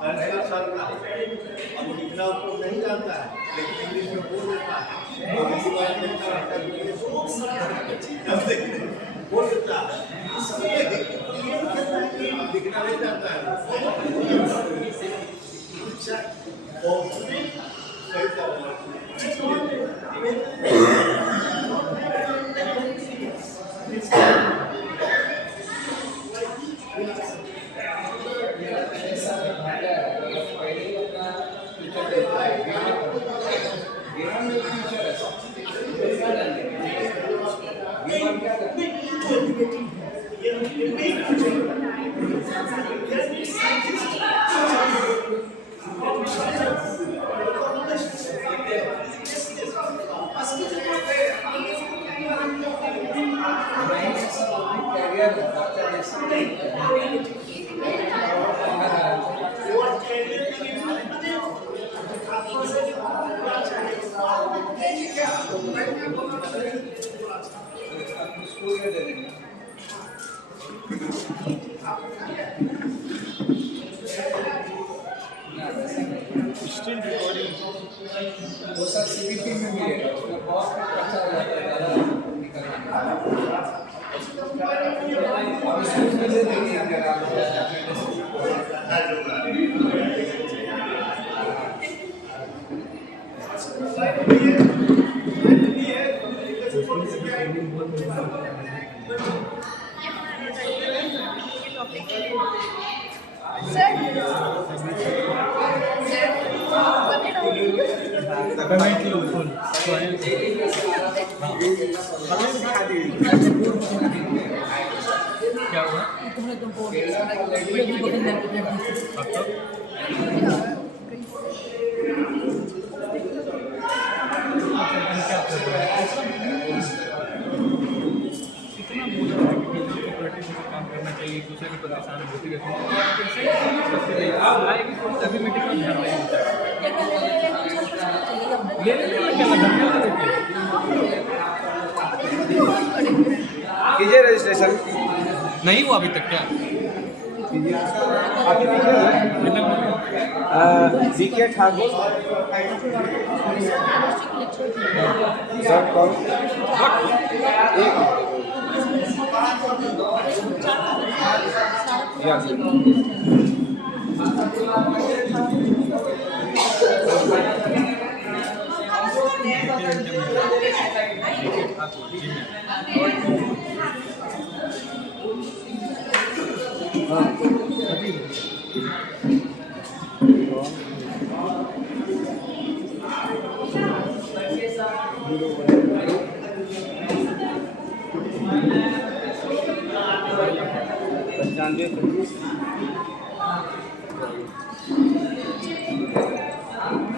Sanskrit sir का अब लिखना उसको नहीं जानता है लेकिन इंग्लिश में बोल देता है और इसी बात में बोल देता है लिखना नहीं जानता है स्टिल रिकॉर्डिंग वो सब सीबीपी में मिलेगा उसमें बहुत अच्छा हो जाता है ज़्यादा निकलना और स्कूल में से देखिए अगर आप पेमेंट फुल क्या हुआ इतना काम करना चाहिए दूसरे को परेशान होती रहती आप आएगी तो तभी मीटिंग में ध्यान नहीं होता ले क्या कीजिए रजिस्ट्रेशन नहीं हुआ अभी तक क्या बीके ठाकुर सर कौन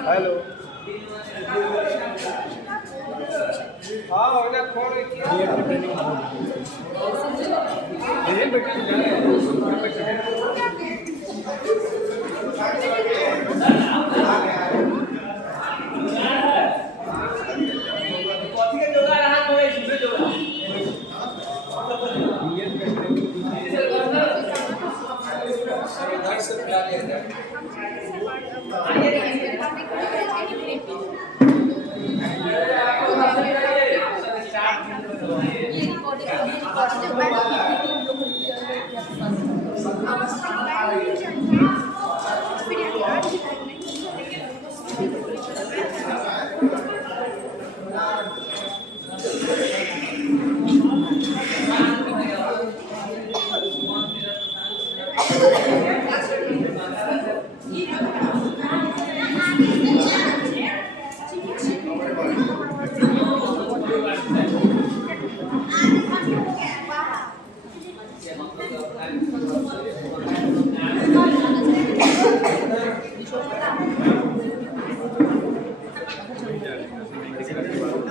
हेलो हाँ हो गया phone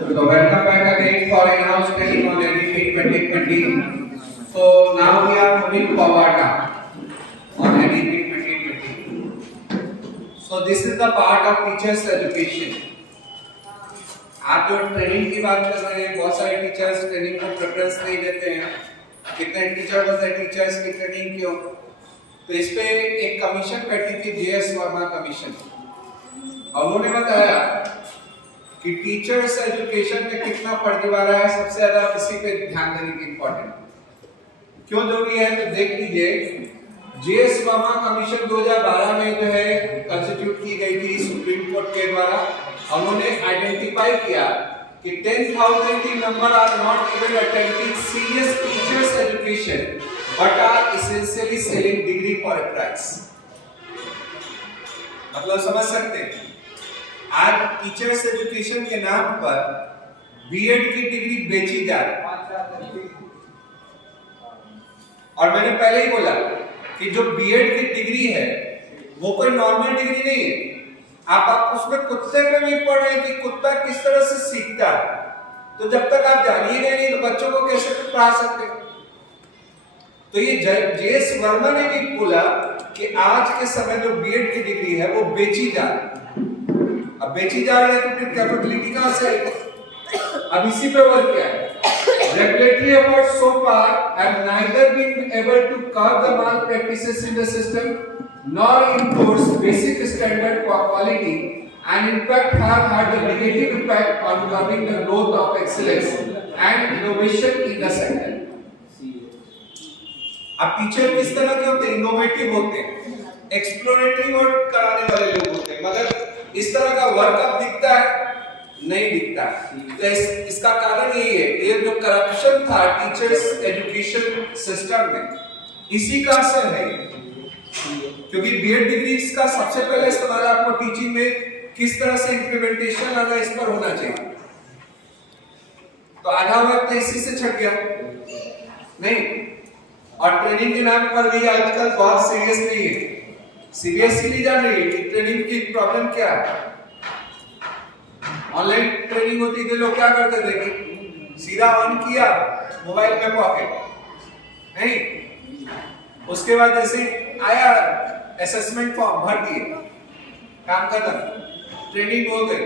So welcome back again for in-house training on NDP 2020. So now we are moving forward on NDP 2020. So this is the part of teachers education. आप जो ट्रेनिंग की बात कर रहे हैं, बहुत सारे टीचर्स ट्रेनिंग को प्रेफरेंस नहीं देते हैं. कितने टीचर बताए टीचर्स की ट्रेनिंग क्यों? तो इस पे एक कमीशन बैठी थी, जीएस वर्मा कमीशन। उन्होंने बताया कि टीचर्स एजुकेशन में कितना पढ़ने वाला है, सबसे ज्यादा इसी पे ध्यान देने की इंपॉर्टेंट क्यों जरूरी है। तो देख लीजिए, जीएस वर्मा कमीशन 2012 में जो है कंस्टिट्यूट की गई थी सुप्रीम कोर्ट के द्वारा। उन्होंने आइडेंटिफाई किया कि 10,000 की number are not even attempting serious teachers education but are essentially selling degree for a price. मतलब समझ सकते हैं, आज टीचर्स एजुकेशन के नाम पर बीएड की डिग्री बेची जा रही है। और मैंने पहले ही बोला कि जो बीएड की डिग्री है वो कोई नॉर्मल डिग्री नहीं है। आप उसमें कुत्ते पे भी पढ़ रहे हैं कि कुत्ता किस तरह से सीखता है, तो जब तक आप जानिएगा नहीं तो बच्चों को कैसे पढ़ा सकते हैं। तो ये जीएस वर्मा ने भी बोला कि आज के समय जो बीएड की डिग्री है वो बेची जा रही है। अब बेची जा रही है तो फिर कैपेबिलिटी कहां से आएगी? अब इसी पे वर्क क्या है, regulatory efforts so far have neither been able to curb the malpractices in the system nor enforce basic standard for quality, and in fact have had a negative impact on curbing the growth of excellence and innovation in the sector. अब teacher किस तरह के होते हैं? Innovative होते हैं, exploratory work कराने वाले लोग होते हैं, मगर इस तरह का वर्क अब दिखता है नहीं दिखता। तो इसका कारण यही है, ये जो करप्शन था टीचर्स एजुकेशन सिस्टम में, इसी का असर है। क्योंकि बीएड डिग्री का सबसे पहले इस्तेमाल आपको टीचिंग में किस तरह से इंप्लीमेंटेशन लाना, इस पर होना चाहिए। तो आधा वक्त इसी से छट गया नहीं। और ट्रेनिंग के नाम पर भी आजकल बहुत सीरियस नहीं है, सीरियसली नहीं जान रही है कि ट्रेनिंग की प्रॉब्लम क्या है। ऑनलाइन ट्रेनिंग होती थी, लोग क्या करते थे कि सीधा ऑन किया, मोबाइल में पॉकेट नहीं, उसके बाद जैसे आया असेसमेंट फॉर्म भर दिए, काम खत्म, ट्रेनिंग हो गई।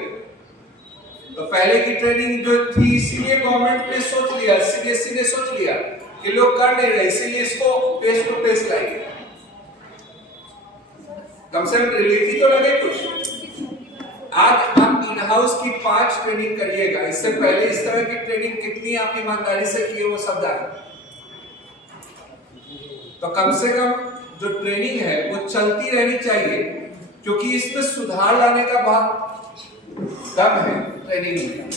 तो पहले की ट्रेनिंग जो थी, इसीलिए गवर्नमेंट ने सोच लिया, सीबीएसई ने सोच लिया कि लोग कर नहीं रहे, इसीलिए इसको फेस टू फेस लाएंगे, कम से कम रिलेटिव तो लगे कुछ। आज आप इन हाउस की 5 ट्रेनिंग करिएगा, इससे पहले इस तरह की ट्रेनिंग कितनी आप ईमानदारी से किए वो सब जाने। तो कम से कम जो ट्रेनिंग है वो चलती रहनी चाहिए, क्योंकि इसमें सुधार लाने का बहुत दम है ट्रेनिंग में।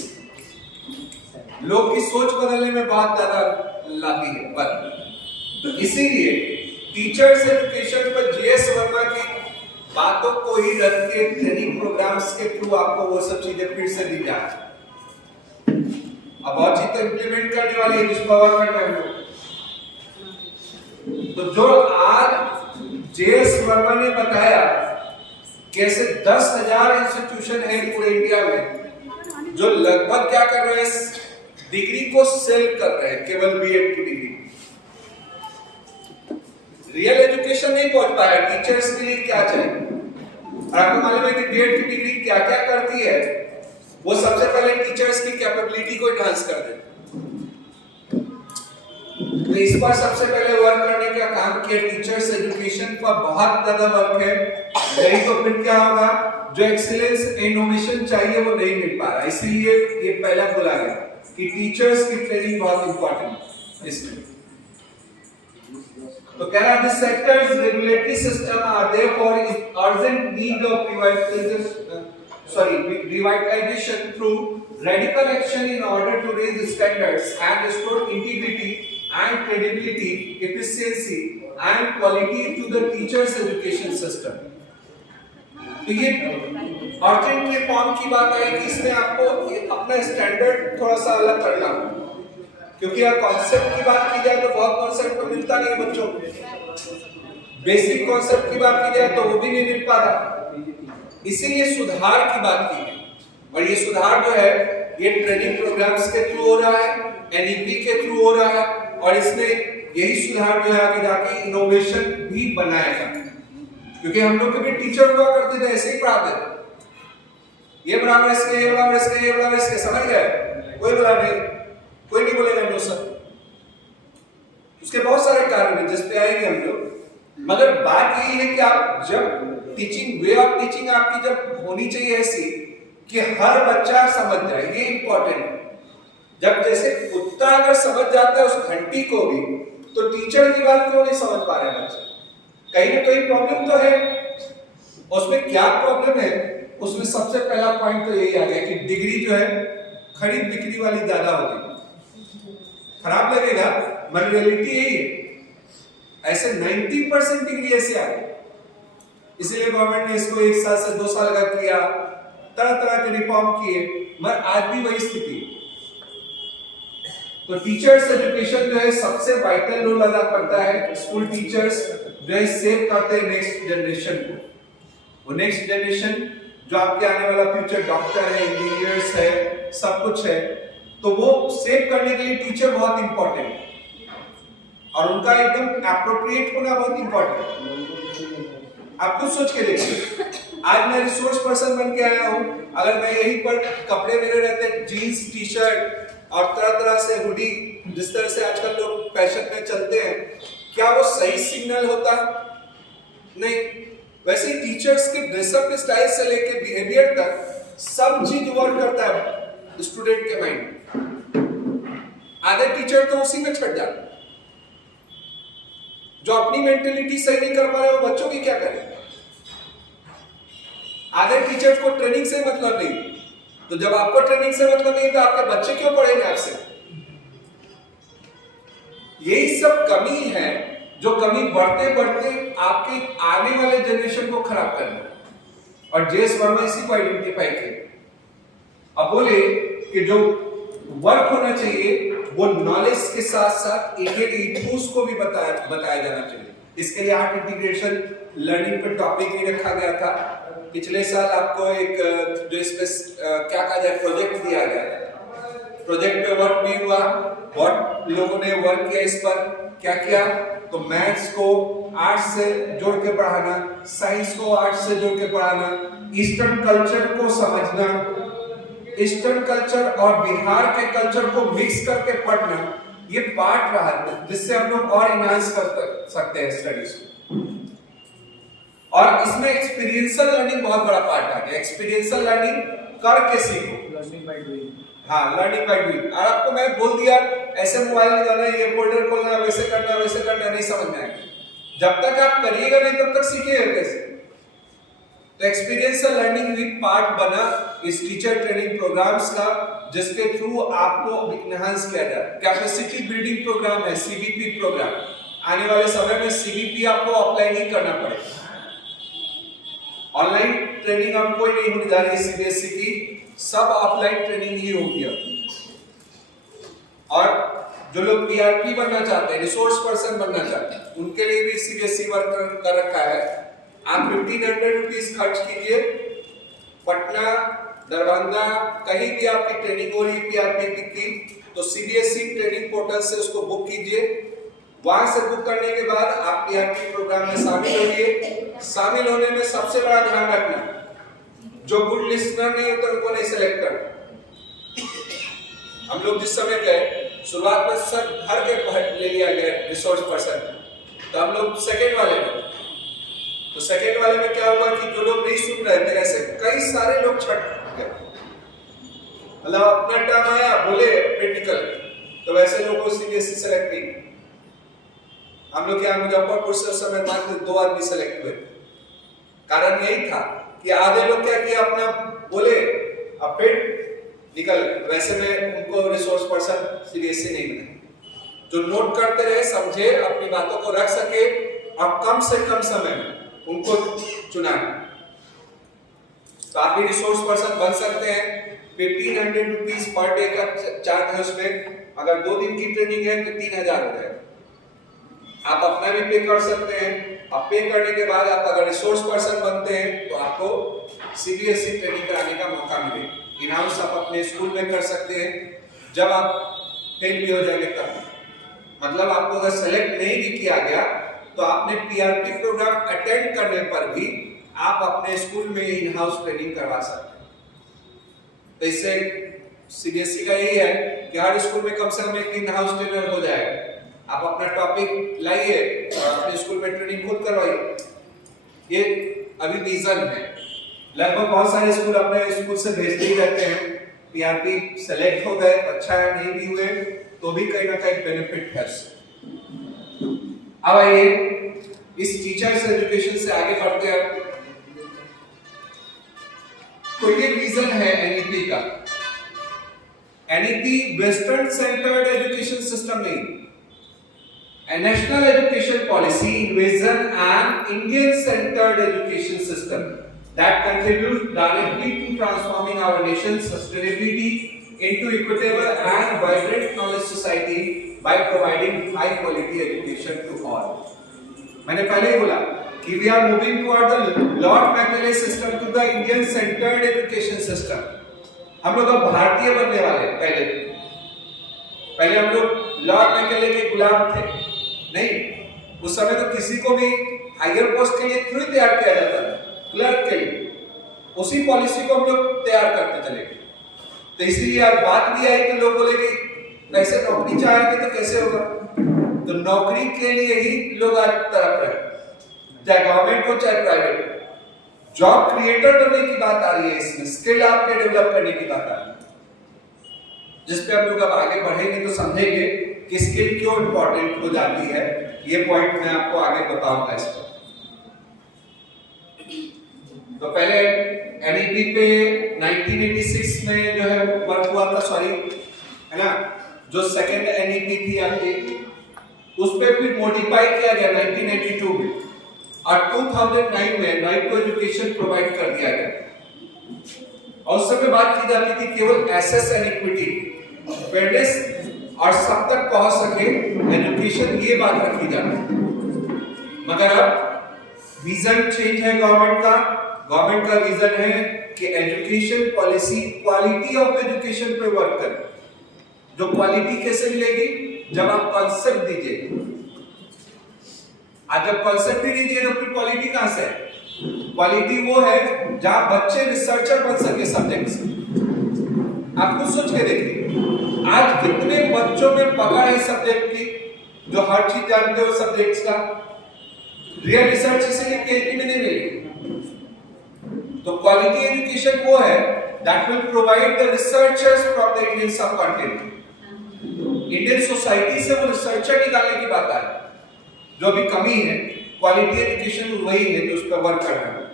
लोग की सोच बदलने में बहुत ज्यादा लाती है पर। इसीलिए टीचर्स एजुकेशन पर जीएस वर्मा की बातों को ही रख के ट्रेनिंग प्रोग्राम्स के थ्रू आपको वो सब चीजें फिर से दी जाए। अब बहुत चीज तो इम्प्लीमेंट करने वाली है जिस पावर में कर लो। तो जो आज जेएस वर्मा ने बताया कि ऐसे 10,000 इंस्टीट्यूशन है पूरे इंडिया में जो लगभग क्या कर रहे हैं, डिग्री को सेल कर रहे हैं, केवल बीएड की डिग्री। रियल एजुकेशन नहीं पहुंच पाया, टीचर्स के लिए क्या चाहिए। और आपको मालूम है कि बीएड की डिग्री क्या क्या करती है, वो सबसे पहले टीचर्स की कैपेबिलिटी को एनहांस कर देती है। तो इस पर सबसे पहले वर्क करने का काम किया, टीचर्स एजुकेशन पर बहुत ज्यादा वर्क है। नहीं तो फिर क्या होगा, जो एक्सीलेंस इनोवेशन चाहिए वो नहीं मिल पा रहा। इसीलिए ये पहला बोला गया कि टीचर्स की ट्रेनिंग बहुत इंपॉर्टेंट इसमें। तो कह रहा this sectors regulatory system are therefore is urgent need of revitalization through radical action in order to raise standards and restore integrity and credibility, efficiency and quality to the teachers education system. तो ये urgent reform की बात आई कि इसमें आपको अपना standard थोड़ा सा अलग करना, क्योंकि अगर कॉन्सेप्ट की बात की जाए तो बहुत कॉन्सेप्ट तो मिलता नहीं है बच्चों को। बेसिक कॉन्सेप्ट की बात की जाए तो वो भी नहीं मिल पा रहा, इसीलिए सुधार की बात की है। और ये सुधार जो है ये ट्रेनिंग प्रोग्राम्स के थ्रू हो रहा है, एनईपी के थ्रू हो रहा है, और इसमें यही सुधार जो है आगे जाके इनोवेशन भी बनाएगा। क्योंकि हम लोग कभी टीचर हुआ करते थे ऐसे ही पढ़ाते थे, ये बराबर इसके, ये बराबर इसके, ये बराबर इसके, समझ गए? कोई बराबर नहीं, कोई नहीं बोलेगा नो सर। उसके बहुत सारे कारण हैं जिस पे आएंगे हम लोग, मगर बात यही है कि आप जब टीचिंग वे ऑफ टीचिंग आपकी जब होनी चाहिए ऐसी कि हर बच्चा समझ जाए, ये इंपॉर्टेंट है। जब जैसे कुत्ता अगर समझ जाता है उस घंटी को भी, तो टीचर की बात क्यों नहीं समझ पा रहे बच्चे? कहीं ना कहीं प्रॉब्लम तो है। उसमें क्या प्रॉब्लम है? उसमें सबसे पहला पॉइंट तो यही आ गया कि डिग्री जो है खरीद बिक्री वाली ज्यादा होगी। खराब लगेगा मगर रियलिटी यही है। ऐसे 90% डिग्री ऐसे आ गई, इसलिए गवर्नमेंट ने इसको 1 साल से 2 साल का किया, तरह तरह के रिफॉर्म किए, मगर आज भी वही स्थिति है। तो टीचर्स एजुकेशन जो है सबसे वाइटल रोल अदा करता है। स्कूल टीचर्स जो है सेव करते हैं नेक्स्ट जनरेशन को। वो नेक्स्ट जनरेशन जो आपके आने वाला फ्यूचर डॉक्टर है, इंजीनियर्स है, सब कुछ है, तो वो सेव करने के लिए टीचर बहुत इंपॉर्टेंट है और उनका एकदम एप्रोप्रिएट होना बहुत इंपॉर्टेंट है। आप कुछ सोच के देखिए, आज मैं रिसोर्स पर्सन बन के आया हूं, अगर मैं यहीं पर कपड़े मेरे रहते जीन्स टी शर्ट और तरह तरह से हुडी, जिस तरह से आजकल लोग फैशन में चलते हैं, क्या वो सही सिग्नल होता? नहीं। वैसे ही टीचर्स के ड्रेसअप स्टाइल से लेके बिहेवियर तक सब चीज वर्क करता है स्टूडेंट के माइंड। आधे टीचर तो उसी में छट जाते, जो अपनी मेंटेलिटी सही नहीं कर पा रहे वो बच्चों की क्या करें? आधे टीचर्स को ट्रेनिंग से मतलब नहीं, तो जब आपको ट्रेनिंग से मतलब नहीं तो आपके बच्चे क्यों पढ़ेंगे आपसे? यही सब कमी है, जो कमी बढ़ते बढ़ते आपके आने वाले जनरेशन को खराब करना। और जेएस वर्मा इसी को आइडेंटिफाई किया। अब बोले कि जो वर्क होना चाहिए वो नॉलेज के साथ साथ इंडियन इथोस को भी बताया जाना चाहिए। इसके लिए आर्ट इंटीग्रेशन लर्निंग पर टॉपिक भी रखा गया था। पिछले साल आपको एक जो इसमें क्या कहा जाए प्रोजेक्ट दिया गया, प्रोजेक्ट पे वर्क भी हुआ, बहुत लोगों ने वर्क किया इस पर। क्या किया? तो मैथ्स को आर्ट से जोड़ के पढ़ाना, साइंस को आर्ट से जोड़ के पढ़ाना, ईस्टर्न कल्चर को समझना, ईस्टर्न कल्चर और बिहार के कल्चर को मिक्स करके पढ़ना, ये पार्ट रहा जिससे हम लोग और इनहांस कर सकते हैं स्टडीज को। और इसमें एक्सपीरियंशियल लर्निंग बहुत बड़ा पार्ट आ गया। एक्सपीरियंशियल लर्निंग करके सीखो, लर्निंग बाय डूइंग। हाँ, लर्निंग बाय डूइंग। और आपको मैं बोल दिया ऐसे मोबाइल निकालना, ये फोल्डर खोलना, वैसे करना नहीं समझ में आएगा। जब तक आप करिएगा नहीं तब तक सीखिएगा कैसे? तो एक्सपीरियंशियल लर्निंग भी पार्ट बना इस टीचर ट्रेनिंग प्रोग्राम्स का, जिसके थ्रू आपको इनहांस किया जाए। कैपेसिटी बिल्डिंग प्रोग्राम है, सीबीपी प्रोग्राम। आने वाले समय में सीबीपी आपको ऑफलाइन ही करना पड़ेगा, ऑनलाइन ट्रेनिंग अब कोई नहीं होने जा रही है सीबीएसई की, सब ऑफलाइन ट्रेनिंग ही होगी अब। और जो लोग पीआरपी बनना चाहते हैं, रिसोर्स पर्सन बनना चाहते हैं, उनके लिए भी सीबीएसई वर्क कर रखा है। आप 1500 रुपीज खर्च कीजिए, पटना, दरभंगा, कहीं भी आपकी ट्रेनिंग हो रही है पीआरपी की, तो सीबीएसई ट्रेनिंग पोर्टल से उसको बुक कीजिए। वहां से बुक करने के बाद आप पीआरपी प्रोग्राम में शामिल होइए। शामिल होने में सबसे बड़ा ध्यान रखना, जो गुड लिसनर नहीं होता उनको नहीं सिलेक्ट करना। हम लोग जिस समय गए शुरुआत में सर भर के ले लिया गया रिसोर्स पर्सन, तो हम लोग सेकंड वाले में, तो सेकंड वाले में क्या हुआ कि जो लोग नहीं सुन रहे थे, ऐसे कई सारे लोग छट गए। मतलब अपना टर्न आया, बोले क्रिटिकल, तो वैसे लोगों को सीबीएसई सेलेक्ट नहीं। हम लोग यहाँ मुजफ्फरपुर से उस समय मात्र 2 आदमी सेलेक्ट हुए। कारण यही था कि आधे लोग क्या किया, अपना बोले अब फिर निकल। वैसे में उनको रिसोर्स पर्सन सीबीएसई नहीं बने, जो नोट करते रहे, समझे, अपनी बातों को रख सके और कम से कम समय में उनको चुना। तो आप भी रिसोर्स पर्सन बन सकते हैं। 1500 रुपीज पर डे का चार्ज है उसमें। अगर 2 दिन की ट्रेनिंग है तो 3000 हो जाएगा। आप अपना भी पे कर सकते हैं। अब पे करने के बाद आप अगर रिसोर्स पर्सन बनते हैं तो आपको सीबीएसई ट्रेनिंग कराने का मौका मिलेगा। इन-हाउस आप अपने स्कूल में कर सकते हैं। जब आप फेल भी हो जाएंगे तब, मतलब आपको अगर सेलेक्ट नहीं भी किया गया तो आपने पीआरपी प्रोग्राम अटेंड करने पर भी आप अपने स्कूल में इन-हाउस ट्रेनिंग करवा सकते हैं। तो इससे सीबीएसई का यही है कि हर स्कूल में कम से कम एक इन-हाउस ट्रेनर हो जाएगा। आप अपना टॉपिक लाइए और अपने स्कूल में ट्रेनिंग खुद करवाइए। ये अभी विजन है। लगभग बहुत सारे स्कूल अपने स्कूल से भेजते ही रहते हैं। पीआरपी सेलेक्ट हो गए, अच्छा है, नहीं भी हुए तो भी कहीं ना कहीं बेनिफिट है। अब आइए इस टीचर्स एजुकेशन से आगे बढ़ते हैं। तो ये विजन है एनईपी का। NEP western centred education system नहीं, a national education policy vision and Indian centered education system that contributes directly to transforming our nation's sustainability into equitable and vibrant knowledge society by providing high quality education to all. मैंने पहले ही बोला कि we are moving toward the Lord Macaulay system to the Indian centered education system. हम लोग अब भारतीय बनने वाले। पहले हम लोग लॉर्ड मैकेले के गुलाम थे। नहीं, उस समय तो किसी को भी हायर पोस्ट के लिए थोड़ी तैयार किया जाता था, क्लर्क के लिए। उसी पॉलिसी को हम लोग तैयार करते चले। तो इसीलिए अब बात भी आई तो लोग बोले कि कैसे नौकरी चाहेंगे तो कैसे होगा। तो नौकरी के लिए ही लोग आज तरफ रहे, चाहे गवर्नमेंट हो चाहे प्राइवेट। जॉब क्रिएटर बनने की बात आ रही है इसमें, स्किल आपके डेवलप करने की बात आ रही है, जिस पे हम लोग अब आगे बढ़ेंगे तो समझेंगे कि स्किल क्यों इंपॉर्टेंट हो जाती है। ये पॉइंट मैं आपको आगे बताऊंगा इस पर। तो पहले एनईपी पे 1986 में जो है वर्क हुआ था, सॉरी है ना, जो सेकंड एनईपी थी आपकी, उस पे फिर मॉडिफाई किया गया 1992 में और 2009 में राइट टू एजुकेशन प्रोवाइड कर दिया गया। और उस समय बात की जाती थी केवल एसेस एंड इक्विटी, फेयरनेस और सब तक पहुंच सके एजुकेशन, ये बात रखी जाती। मगर अब विजन चेंज है गवर्नमेंट का। गवर्नमेंट का विजन है कि education policy quality of education पे वर्क करे। जो क्वालिटी कैसे मिलेगी, जब आप कॉन्सेप्ट दीजिए। आज जब कॉन्सेप्ट ही नहीं दिए तो फिर क्वालिटी कहां से है? क्वालिटी वो है जहां बच्चे रिसर्चर बन सके सब्जेक्ट से। आप खुद सोच के देखिए, आज कितने बच्चों में पकड़ है सब्जेक्ट की, जो हर चीज जानते हो सब्जेक्ट्स का। रियल रिसर्च इसीलिए पीएचडी में नहीं मिली। तो क्वालिटी एजुकेशन वो है that will provide the researchers from the Indian subcontinent. Indian society से वो रिसर्चर निकालने की बात आ रही है। जो भी कमी है क्वालिटी एजुकेशन वही है जो उस पर वर्क करना है।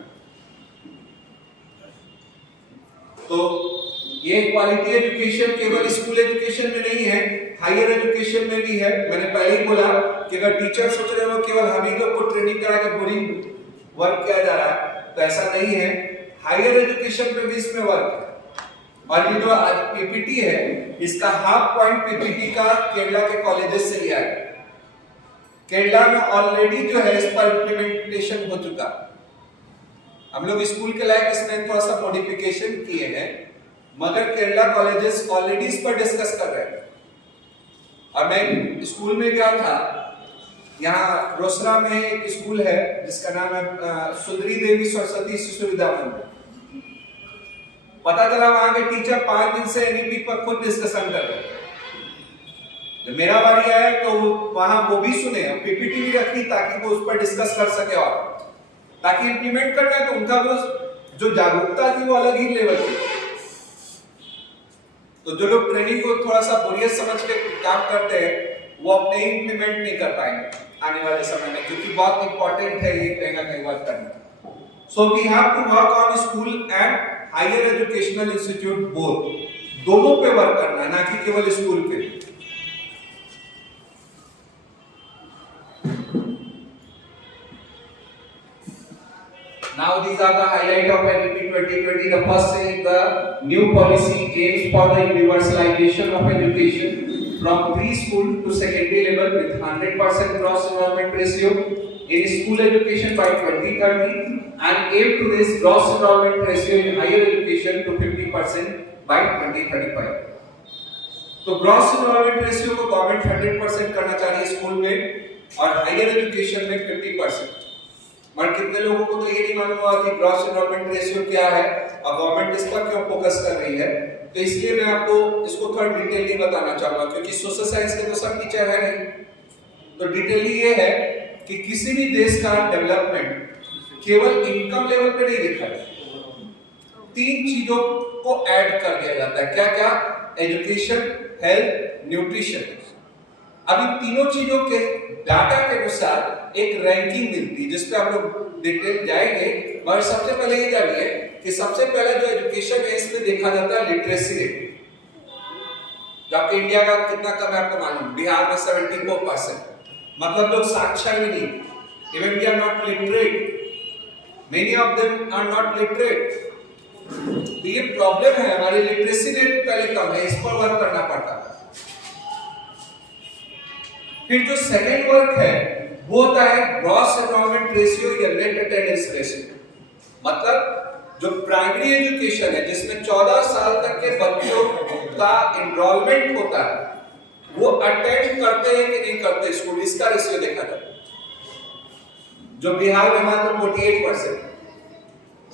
तो ये क्वालिटी एजुकेशन केवल स्कूल एजुकेशन में नहीं है, हायर एजुकेशन में भी है। मैंने पहले ही बोला कि अगर टीचर सोच रहे हो केवल हम ही लोग को ट्रेनिंग करा के बोरिंग वर्क किया जा रहा है, तो ऐसा नहीं है। हायर एजुकेशन में भी इसमें वर्क है। और ये जो आज पीपीटी है, इसका हाफ पॉइंट पीपीटी का केरला के कॉलेजेस से लिया है। केरला में ऑलरेडी जो है इस पर इम्प्लीमेंटेशन हो चुका। हम लोग स्कूल के लायक इसमें थोड़ा सा मॉडिफिकेशन किए हैं, मगर केरला कॉलेजेस ऑलरेडी इस पर डिस्कस कर रहे हैं। और मैं स्कूल में गया था, यहाँ रोसड़ा में एक स्कूल है जिसका नाम है सुंदरी देवी सरस्वती शिशु विद्या मंदिर। पता चला वहां के टीचर 5 दिन से एनईपी पर खुद डिस्कशन कर रहे हैं। जब मेरा बारी आया तो वहां वो भी सुने, पीपीटी भी रखी ताकि वो उस पर डिस्कस कर सके, और ताकि इंप्लीमेंट करना है तो उनका वो जो जागरूकता थी वो अलग ही लेवल की। तो जो लोग ट्रेनिंग को थोड़ा सा बोरियत समझ के काम करते हैं, वो अपने इंप्लीमेंट नहीं कर पाएंगे आने वाले समय में, क्योंकि बहुत इंपॉर्टेंट है ये कहीं ना कहीं वर्क करना। So we have to work on school and higher educational institute both, दोनों पे वर्क करना है, ना कि केवल स्कूल पे। Now these are the highlight of NEP 2020. The first thing, the new policy aims for the universalization of education from preschool to secondary level with 100% gross enrollment ratio in school education by 2030 and aim to raise gross enrollment ratio in higher education to 50% by 2035. तो gross enrolment ratio को government 100% करना चाह रही है school में, और higher education में 50%। मगर कितने लोगों को तो ये नहीं मालूम हुआ कि ग्रॉस एनरोलमेंट रेशियो क्या है और गवर्नमेंट इस पर क्यों फोकस कर रही है। तो इसलिए मैं आपको इसको थोड़ा डिटेल नहीं बताना चाहूंगा, क्योंकि सोशल साइंस के तो सब टीचर है नहीं, तो डिटेली ये है कि किसी भी देश का डेवलपमेंट केवल इनकम लेवल पे नहीं देखा जाता, 3 चीजों को ऐड कर दिया जाता है। क्या क्या? Education, health, nutrition. अभी तीनों चीजों के डाटा के अनुसार एक रैंकिंग मिलती है जिसपे हम लोग डिटेल जाएंगे, मगर सबसे पहले ये जानिए कि सबसे पहले जो एजुकेशन है इसमें देखा जाता है लिटरेसी रेट। जो आपके इंडिया का कितना कम है आपको मालूम, बिहार में 74%, मतलब लोग साक्षर भी नहीं, even we are not literate, many of them are not literate. तो ये प्रॉब्लम है, हमारी लिटरेसी रेट पहले कम है, इस पर वर्क करना पड़ता है। फिर जो सेकंड वर्क है वो होता है ग्रॉस एनरोलमेंट रेशियो या नेट अटेंडेंस रेशियो। मतलब जो प्राइमरी एजुकेशन है जिसमें 14 साल तक के बच्चों का एनरोलमेंट होता है, वो अटेंड करते हैं कि नहीं करते स्कूल, इसका रेशियो देखा जाता है। जो बिहार में मात्र 48%।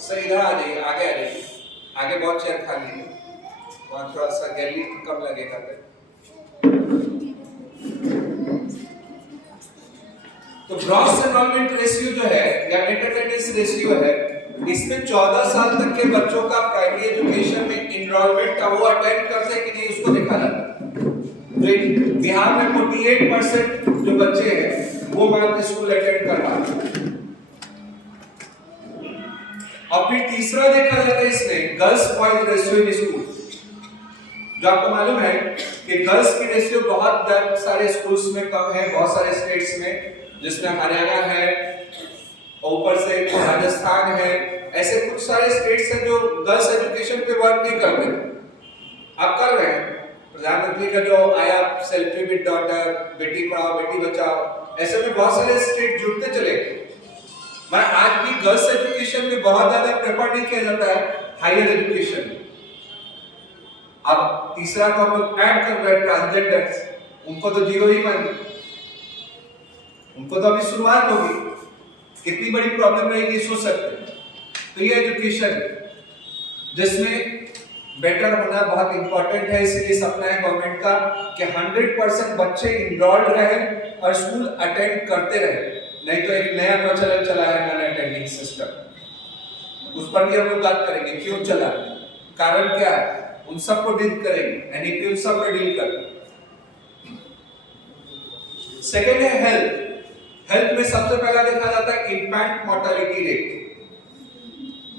सर इधर आ जाइए, आगे आ जाइए, आगे बहुत चेयर खाली है, वहां थोड़ा सा गैलरी कम लगेगा। तो ग्रॉस एनरोलमेंट रेशियो जो है या नेट अटेंडेंस रेशियो है, इसमें 14 साल तक के बच्चों का प्राइमरी एजुकेशन में एनरोलमेंट का वो अटेंड करते हैं कि नहीं उसको देखा जाता है। तो बिहार में 48% जो बच्चे हैं वो मात्र स्कूल अटेंड कर पाते हैं। और फिर तीसरा देखा जाता है इसमें girls boys ratio in school. जो आपको मालूम है कि गर्ल्स की रेशियो बहुत सारे स्कूल्स में कम है, बहुत सारे स्टेट्स में, जिसमें हरियाणा है, ऊपर से राजस्थान है, ऐसे कुछ सारे स्टेट्स हैं जो गर्ल्स एजुकेशन पे वर्क नहीं करते। आप कर रहे हैं, प्रधानमंत्री का जो आया selfie with daughter, Beti Padhao Beti Bachao, ऐसे में बहुत सारे स्टेट जुड़ते चले। मैं आज भी गर्ल्स एजुकेशन में बहुत ज्यादा प्रेफर नहीं किया जाता है हायर एजुकेशन। अब तीसरा को हम लोग ऐड कर रहे हैं ट्रांसजेंडर्स, उनको तो जीरो ही मानिए, उनको तो अभी शुरुआत होगी, कितनी बड़ी प्रॉब्लम रहेगी सोच सकते हैं। तो ये एजुकेशन जिसमें बेटर होना बहुत इंपॉर्टेंट है, इसलिए सपना है गवर्नमेंट का कि 100% बच्चे इनरोल्ड रहे और स्कूल अटेंड करते रहे। नहीं तो एक नया प्रचलन चला है नॉन अटेंडिंग सिस्टम, उस पर भी हम लोग बात करेंगे क्यों चला, कारण क्या है, उन सब को डील करेंगे, एनईपी उन सब पर डील करेंगे। सेकेंड है हेल्थ। हेल्थ में सबसे पहला देखा जाता है इन्फेंट मोर्टेलिटी रेट,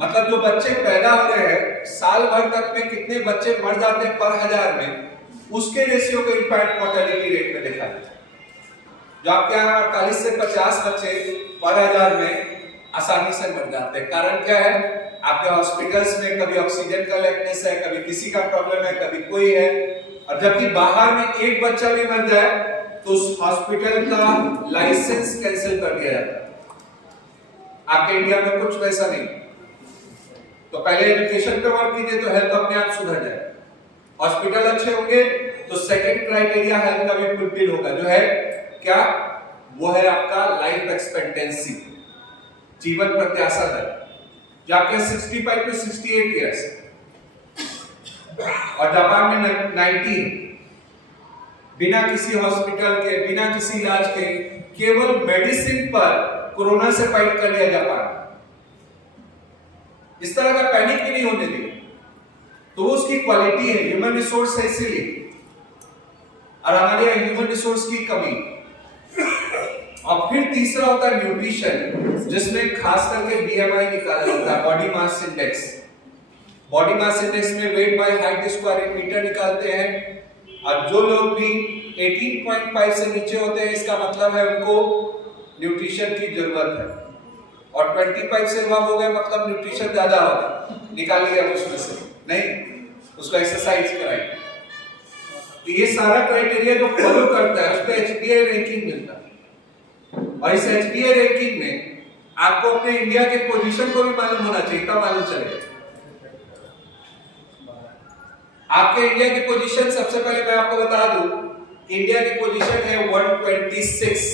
मतलब जो बच्चे पैदा हो रहे हैं साल भर तक में कितने बच्चे मर जाते हैं पर 1000 में, उसके रेशियो को इन्फेंट मोर्टेलिटी रेट में देखा जाता है। जो आपके यहाँ 48 से 50 बच्चे पर 1000 में आसानी से मर जाते हैं। कारण क्या है, आपके हॉस्पिटल्स में कभी ऑक्सीजन का लैकनेस है, कभी किसी का प्रॉब्लम है, कभी कोई है, और जबकि बाहर में एक बच्चा भी मर जाए तो उस हॉस्पिटल का लाइसेंस कैंसिल कर दिया जाता है। आपके इंडिया में कुछ वैसा नहीं। तो पहले एजुकेशन पे वर्क कीजिए तो हेल्थ अपने आप सुधर जाए, हॉस्पिटल अच्छे होंगे तो सेकंड क्राइटेरिया हेल्थ का भी फुलफिल होगा, जो है क्या, वो है आपका लाइफ एक्सपेक्टेंसी, जीवन प्रत्याशा दर, जो आपके 65 टू 68 इयर्स, और जापान में 90। बिना किसी हॉस्पिटल के, बिना किसी इलाज के, केवल मेडिसिन पर कोरोना से फाइट कर लिया जापान। इस तरह का पैनिक भी नहीं होने दिया। तो वो उसकी क्वालिटी है, ह्यूमन रिसोर्स है इसीलिए, और हमारे यहाँ ह्यूमन रिसोर्स की कमी। और फिर तीसरा होता है न्यूट्रिशन, जिसमें खास करके बीएमआई निकाला जाता है, body mass index. Body mass index में weight by height square metre निकालते हैं, और जो लोग भी 18.5 से नीचे होते हैं इसका मतलब है उनको न्यूट्रिशन की जरूरत है, और 25 से अबव हो गए मतलब न्यूट्रिशन ज्यादा हो, निकालिए आप उसमें से, नहीं उसको एक्सरसाइज कराइए। तो ये सारा क्राइटेरिया जो फॉलो करता है उसको एचडीआई रैंकिंग मिलता है, और इस एचडीआई रैंकिंग में आपको अपने इंडिया के पोजीशन को भी मालूम होना चाहिए, तब मालूम चलेगा। आपके इंडिया की पोजीशन सबसे पहले मैं आपको बता दूं, इंडिया की पोजीशन है 126,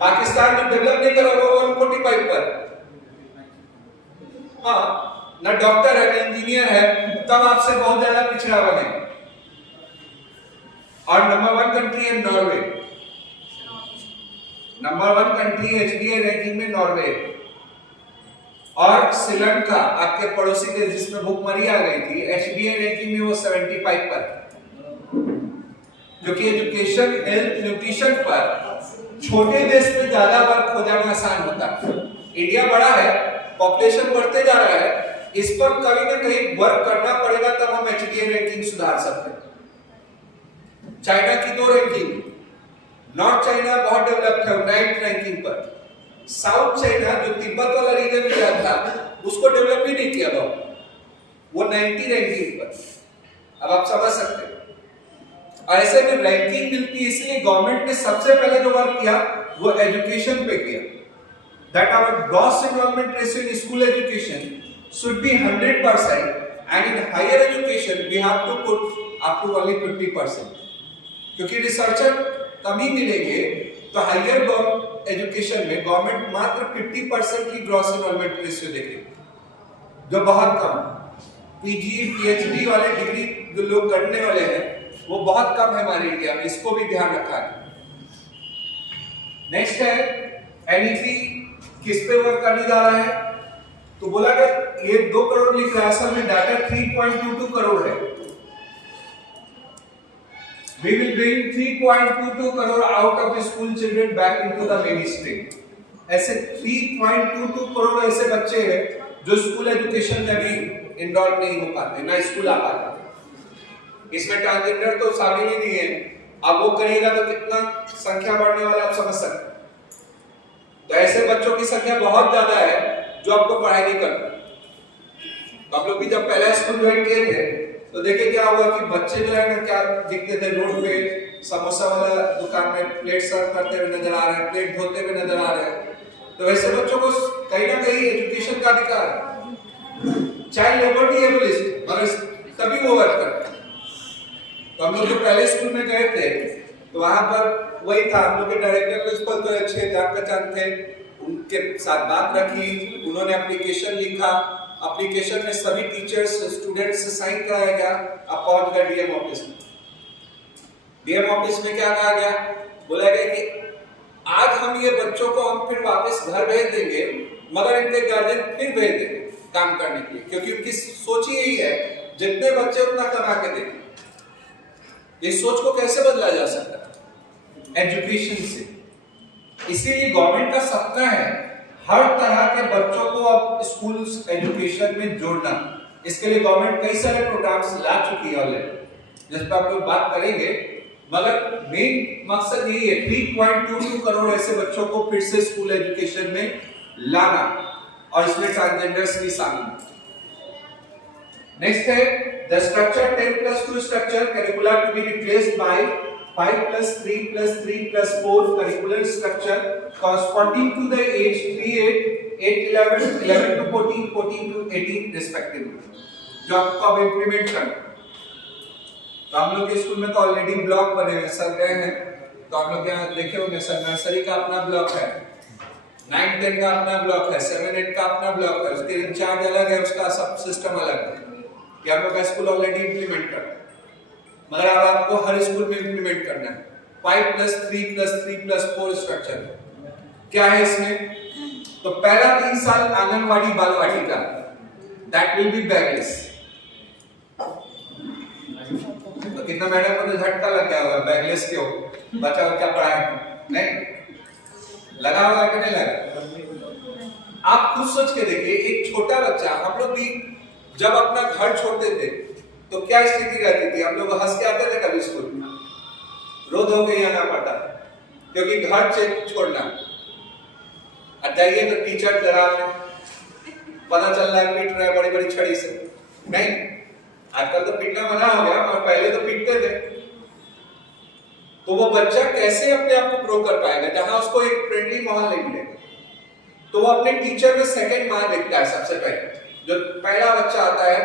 पाकिस्तान में डेवलप नहीं करा वो 145 पर। हाँ, ना डॉक्टर है ना इंजीनियर है, तब आपसे बहुत ज्यादा पिछड़ा बने। और नंबर 1 कंट्री है नॉर्वे। नंबर 1 कंट्री एचडीए रैंकिंग में नॉर्वे। और श्रीलंका आपके पड़ोसी देश जिसमें भूखमरी आ गई थी, एचडीए रैंकिंग में वो 75 पर। क्योंकि एजुकेशन, हेल्थ, न्यूट्रिशन पर छोटे देश में ज्यादा वर्क हो जाना आसान होता है। इंडिया बड़ा है, पॉपुलेशन बढ़ते जा रहा है, इस पर कहीं ना कहीं वर्क करना पड़ेगा, तब हम एचडीए रैंकिंग सुधार सकते हैं। चाइना की 2 रैंकिंग, नॉर्थ चाइना बहुत डेवलप्ड है 9th रैंकिंग पर। साउथ चाइना जो तिब्बत वाला रीजन गया था उसको डेवलप ही नहीं किया वो 90 रैंकिंग पर। अब आप समझ सकते हैं। और ऐसे में रैंकिंग मिलती है, इसलिए गवर्नमेंट ने सबसे पहले जो वर्क किया वो एजुकेशन पे किया। That our gross enrolment ratio in school education should be 100% and in higher education we have to put up to only 50%, क्योंकि रिसर्चर कम ही मिलेंगे। तो हायर एजुकेशन में गवर्नमेंट मात्र 50% की ग्रॉस एनरोलमेंट रेशियो देखेगी, जो बहुत कम। पीजी पीएचडी वाले डिग्री जो लोग करने वाले हैं वो बहुत कम है हमारे इंडिया में, इसको भी ध्यान रखा है। नेक्स्ट है एनईपी किस पे वर्क करने जा रहा है, तो बोला कि ये 2 करोड़ लिख रहा है, असल में डाटा 3.22 करोड़ है। We will bring 3.22 crore out of the school children back into the mainstream. ऐसे 3.22 करोड़ ऐसे बच्चे हैं जो स्कूल एजुकेशन में भी इनरोल नहीं हो पाते, ना स्कूल आ पाते। इसमें ट्रांसजेंडर तो शामिल ही नहीं है। अब वो करिएगा तो कितना संख्या बढ़ने वाला आप समझ सकते हैं। तो ऐसे बच्चों की संख्या बहुत ज्यादा है जो आपको पढ़ाई नहीं करते। आप लोग भी जब पहला स्कूल ज्वाइन किए थे तो देखिए क्या हुआ कि बच्चे जो है ना क्या दिखते थे, रोड पे समोसा वाला दुकान में प्लेट सर्व करते हुए नजर आ रहे हैं, प्लेट धोते हुए नजर आ रहे हैं। तो वैसे बच्चों को कहीं ना कहीं एजुकेशन का अधिकार है। चाइल्ड लेबर नहीं एबलिस्ट, मगर तभी वो वर्क करते हैं। तो हम लोग जो पहले स्कूल में गए थे तो वहां पर वही था, हम लोग के डायरेक्टर प्रिंसिपल तो अच्छे जान पहचान थे, उनके साथ बात रखी, उन्होंने एप्लीकेशन लिखा, एप्लीकेशन में सभी टीचर्स स्टूडेंट्स से साइन कराया गया। अब पहुंच गए डीएम ऑफिस में। डीएम ऑफिस में क्या कहा गया, बोला गया कि आज हम ये बच्चों को हम फिर वापस घर भेज देंगे, मगर इनके गार्जियन फिर भेज देंगे काम करने के लिए, क्योंकि उनकी सोच यही है जितने बच्चे उतना कमा के देंगे। इस सोच को कैसे बदला जा सकता है? एजुकेशन से। इसीलिए गवर्नमेंट का सपना है हर तरह के बच्चों को अब स्कूल एजुकेशन में जोड़ना। इसके लिए गवर्नमेंट कई सारे प्रोग्राम्स ला चुकी है ऑलरेडी, जिस पर आप लोग बात करेंगे, मगर मेन मकसद यही है 3.22 करोड़ ऐसे बच्चों को फिर से स्कूल एजुकेशन में लाना, और इसमें ट्रांसजेंडर्स भी शामिल। नेक्स्ट है the structure 10+2 structure curricular to be replaced by 5+3+3+4 curricular structure corresponding to the age 3, 8, 11, 11 to 14, 14 to 18 respectively, जो आपको अब इम्प्लीमेंट करना। तो हम लोग के स्कूल में तो ऑलरेडी ब्लॉक बने हुए, सर गए हैं तो हम लोग यहाँ देखे होंगे, सर नर्सरी का अपना ब्लॉक है, 9, 10 का अपना ब्लॉक है, 7, 8 का अपना ब्लॉक है, उसके इंचार्ज अलग है, उसका सब सिस्टम अलग है। ये हम लोग का स्कूल ऑलरेडी इम्प्लीमेंट कर, मगर अब आपको हर स्कूल में इम्प्लीमेंट करना है। 5+3+3+4 स्ट्रक्चर क्या है इसमें? तो पहला 3 साल आंगनवाड़ी बाल वाटिका, दैट विल बी बैगलेस। तो कितना मैडम को तो झटका लग गया होगा, बैगलेस क्यों, बच्चा क्या पढ़ाए? नहीं लगा होगा कि नहीं लगा? आप खुद सोच के देखिए, एक छोटा बच्चा, हम लोग भी जब अपना घर छोड़ते थे तो क्या स्थिति रहती थी? हम लोग हंस के आते थे कभी स्कूल, रो धो के आना पड़ता, क्योंकि घर से छोड़ना, और जाइए तो टीचर डरा पता चल रहा है पीट रहा है बड़ी बड़ी छड़ी से। नहीं, आजकल तो पीटना मना हो गया, और पहले तो पीटते थे। तो वो बच्चा कैसे अपने आप को ग्रो कर पाएगा जहां उसको एक फ्रेंडली माहौल नहीं मिलेगा? तो वो अपने टीचर में सेकंड माँ देखता है। सबसे पहले जो पहला बच्चा आता है,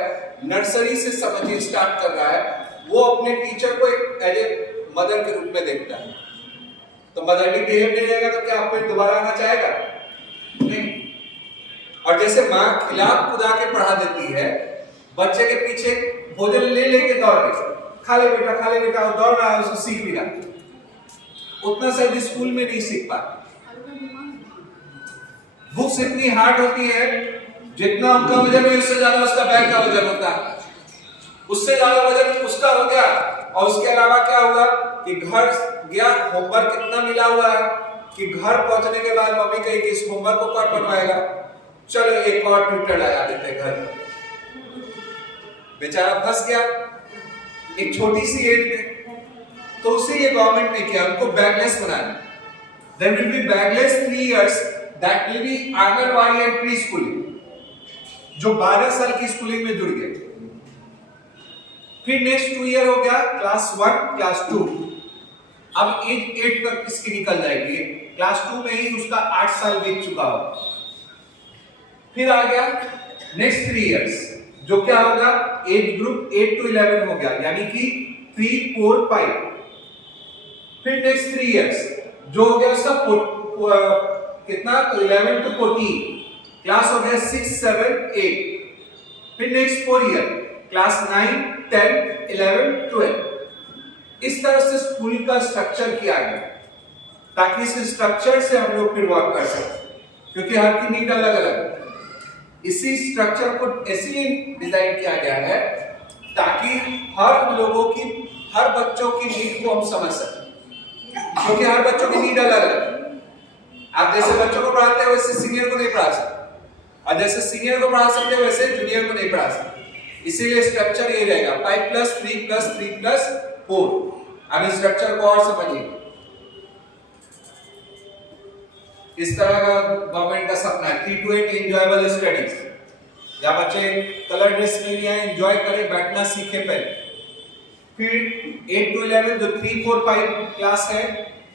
नर्सरी से समझिए स्टार्ट कर रहा है, वो अपने टीचर को एक एज ए मदर के रूप में देखता है। तो मदरली बिहेव नहीं रहेगा तो क्या आपको दोबारा आना चाहेगा? नहीं। और जैसे माँ खिला खुदा के पढ़ा देती है, बच्चे के पीछे भोजन ले लेके दौड़ रही, खा ले बेटा, वो दौड़ रहा है, उसको सीख भी रहा। उतना शायद स्कूल में नहीं सीख पाता। बुक्स इतनी हार्ड होती है, जितना उनका वजन है उससे ज्यादा उसका बैग का वजन होता है, उससे ज्यादा वजन उसका हो गया। और उसके अलावा क्या हुआ कि घर गया, होमवर्क इतना मिला हुआ है कि घर पहुंचने के बाद मम्मी कही कि इस होमवर्क को कौन बनवाएगा, चलो एक और ट्यूटर लगा देते घर। बेचारा फंस गया एक छोटी सी एज में। तो उसे ये गवर्नमेंट ने किया, उनको बैगलेस बनाया। There will be bagless 3 years, that will be anganwadi and pre schooling, जो 12 साल की स्कूलिंग में जुड़ गए। फिर नेक्स्ट 2 ईयर हो गया क्लास 1 क्लास 2। अब एज 8 तक इसकी निकल जाएगी, क्लास 2 में ही उसका 8 साल बीत चुका हो। फिर आ गया नेक्स्ट 3 इयर्स, जो क्या होगा, एज ग्रुप 8 to 11 हो गया, यानी कि 3, 4, 5। फिर नेक्स्ट 3 इयर्स जो हो गया उसका कितना, 11 to 14 क्लास हो गया 6, 7, 8। फिर नेक्स्ट 4 ईयर क्लास 9, 10, 11, 12। इस तरह से स्कूल का स्ट्रक्चर किया गया ताकि इस स्ट्रक्चर से हम लोग फिर वर्क कर सकें, क्योंकि हर की नीड अलग अलग है। इसी स्ट्रक्चर को ऐसे डिजाइन किया गया है ताकि हर लोगों की, हर बच्चों की नीड को हम समझ सकें, क्योंकि हर बच्चों की नीड अलग अलग। आप जैसे बच्चों को पढ़ाते हैं वैसे सीनियर को नहीं पढ़ा सकते, और जैसे सीनियर को पढ़ा सकते हैं वैसे जूनियर को नहीं पढ़ा सकते। इसीलिए स्ट्रक्चर ये रहेगा 5+3+3+4। अब इस स्ट्रक्चर को और समझिए। इस तरह का गवर्नमेंट का सपना है 3 to 8 एंजॉयबल स्टडीज, जहां बच्चे कलर ड्रेस में भी आए, एंजॉय करें, बैठना सीखे पहले। फिर 8 to 11 जो 3, 4, 5 क्लास है,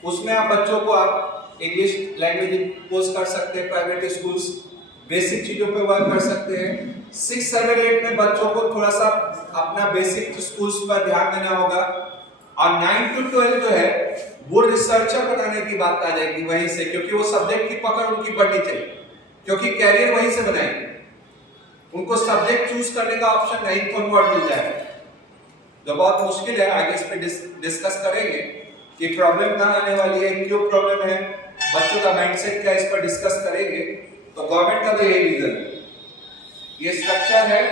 उसमें आप बच्चों को आप इंग्लिश लैंग्वेज इंपोज कर सकते हैं, प्राइवेट स्कूल्स बेसिक चीजों पे वर्क कर सकते हैं। 6, 7, 8 में बच्चों को थोड़ा सा अपना बेसिक स्कूल्स पर ध्यान देना होगा। और 9 to 12 जो है वो रिसर्चर बनाने की बात आ जाएगी वहीं से, क्योंकि वो सब्जेक्ट की पकड़ उनकी बढ़नी चाहिए, क्योंकि कैरियर वहीं से बनाएंगे। उनको सब्जेक्ट चूज करने का ऑप्शन नहीं कन्वर्ट मिल जाएगा, जो बहुत मुश्किल है। आगे इस पे डिस्कस करेंगे कि प्रॉब्लम कहाँ आने वाली है, क्यों प्रॉब्लम है, बच्चों का माइंडसेट क्या, इस पर डिस्कस करेंगे। तो गवर्नमेंट का तो यही रीजन है। ये स्ट्रक्चर है।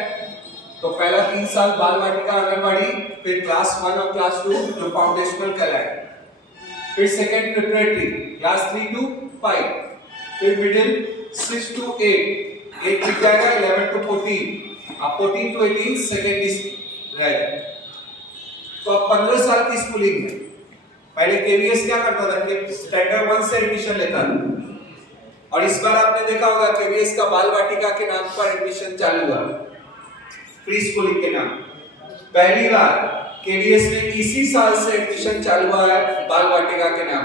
तो पहला 3 साल बाल वाटिका आंगनवाड़ी, फिर क्लास 1 और क्लास 2 जो फाउंडेशनल कहलाए, फिर सेकंड प्रिपरेटरी क्लास 3 to 5, फिर मिडिल 6 to 8, 8 मिल जाएगा 11 to 14, अब 14 to 18 सेकेंडरी रह जाएगा। तो अब 15 साल की स्कूलिंग है। पहले केवीएस क्या करता था कि स्टैंडर्ड 1 से एडमिशन लेता था, और इस बार आपने देखा होगा केवीएस का बाल वाटिका के नाम पर एडमिशन चालू हुआ, प्री स्कूलिंग के नाम। पहली बार केवीएस में इसी साल से एडमिशन चालू हुआ है बाल वाटिका के नाम,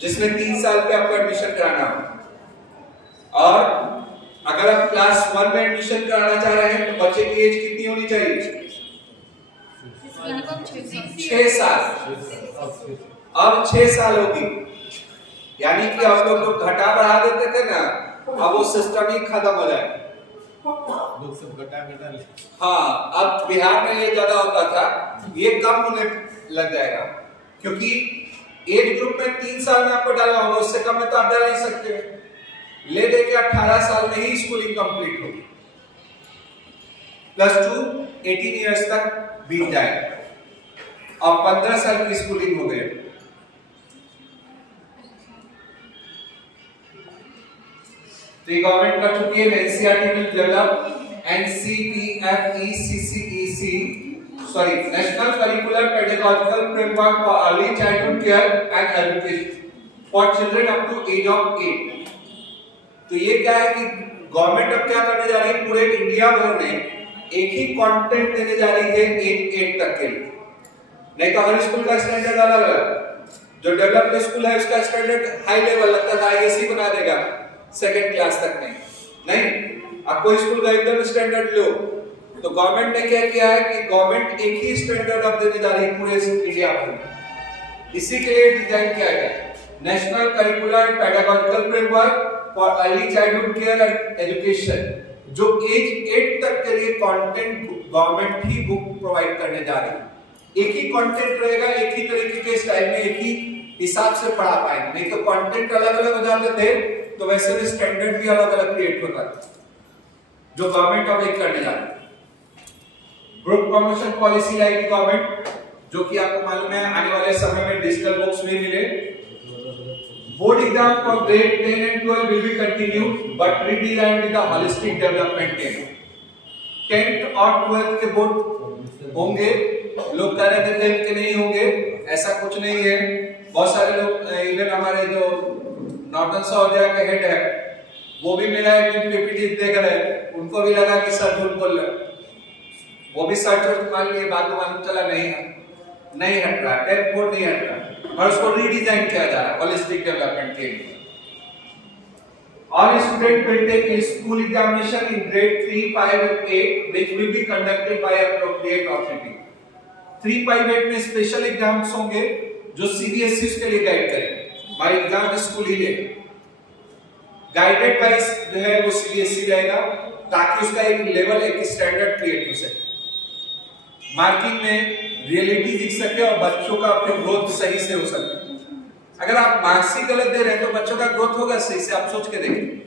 जिसमें 3 साल पे आपको एडमिशन कराना हो। और अगर आप क्लास 1 में एडमिशन कराना चाह रहे हैं तो बच्चे की एज कितनी होनी चाहिए? 6 साल। अब 6 साल होगी, यानी कि आप लोग तो घटा बढ़ा देते थे ना, अब वो सिस्टम ही खत्म हो जाएगा। हाँ, अब बिहार में ये ज्यादा होता था, ये कम होने लग जाएगा, क्योंकि एज ग्रुप में 3 साल में आपको डालना होगा, उससे कम में तो आप डाल नहीं सकते। ले दे के 18 साल में ही स्कूलिंग कंप्लीट होगी, +2 18 इयर्स तक बीत जाएगा, और 15 साल की स्कूलिंग हो गई। तो गवर्नमेंट कर चुकी है। NCERT will develop national curricular pedagogical framework for early childhood care and education for children up to age of 8। तो ये क्या है कि गवर्नमेंट अब क्या करने जा रही है, पूरे इंडिया भर में एक ही कंटेंट देने जा रही है एज 8 तक के लिए। नहीं तो हर स्कूल का स्टैंडर्ड अलग अलग, जो डेवलप्ड स्कूल है उसका स्टैंडर्ड हाई लेवल तक आईएससी बना देगा, सेकंड क्लास तक नहीं। आप कोई स्कूल का एकदम स्टैंडर्ड लो, तो गवर्नमेंट ने क्या किया है कि गवर्नमेंट एक ही स्टैंडर्ड अब देने जा रही है पूरे इंडिया में। इसी के लिए डिजाइन किया गया national curricular pedagogical framework for early childhood care and education, जो एज 8 तक के लिए कंटेंट गवर्नमेंट ही बुक प्रोवाइड करने जा रही है। एक ही कंटेंट रहेगा, एक ही तरीके के स्टाइल में, एक ही हिसाब से पढ़ा पाएंगे। नहीं तो कंटेंट अलग अलग हो जाते थे तो वैसे भी स्टैंडर्ड भी अलग अलग क्रिएट होता है, जो गवर्नमेंट अब एक करने जा रही है। ग्रुप प्रमोशन पॉलिसी लाएगी गवर्नमेंट, जो कि आपको मालूम है आने वाले समय में डिजिटल बुक्स भी मिले। Board exam for grade 10 and 12 will be continued but redesigned with a holistic development aim. 10th और 12th के बोर्ड होंगे, लोग कह रहे थे 10th के नहीं होंगे, ऐसा कुछ नहीं है। बहुत सारे लोग, इवन हमारे जो नॉर्टन सौदिया के हेड है, वो भी मेरा एक दिन पीपीटी देख रहे हैं, उनको भी लगा कि सर झूठ बोल रहे, वो भी सर झूठ मान लिए, बाद में मालूम चला नहीं हट रहा, 10th बोर्ड नहीं हट रहा और उसको रीडिजाइन किया जा रहा है होलिस्टिक डेवलपमेंट के लिए। All students will take a school examination in grade 3, 5 and 8 which will be conducted by appropriate authority. 3, 5, 8 में स्पेशल एग्जाम्स होंगे जो सीबीएसई के लिए गाइड करेंगे। बाय एग्जाम स्कूल ही लेगा, गाइडेड बाय जो है वो सीबीएसई रहेगा, ताकि उसका एक लेवल, एक स्टैंडर्ड क्रिएट हो सके, मार्किंग में रियलिटी दिख सके और बच्चों का अपने ग्रोथ सही से हो सके। अगर आप मार्क्स ही गलत दे रहे हैं तो बच्चों का ग्रोथ होगा सही से? आप सोच के देखिए।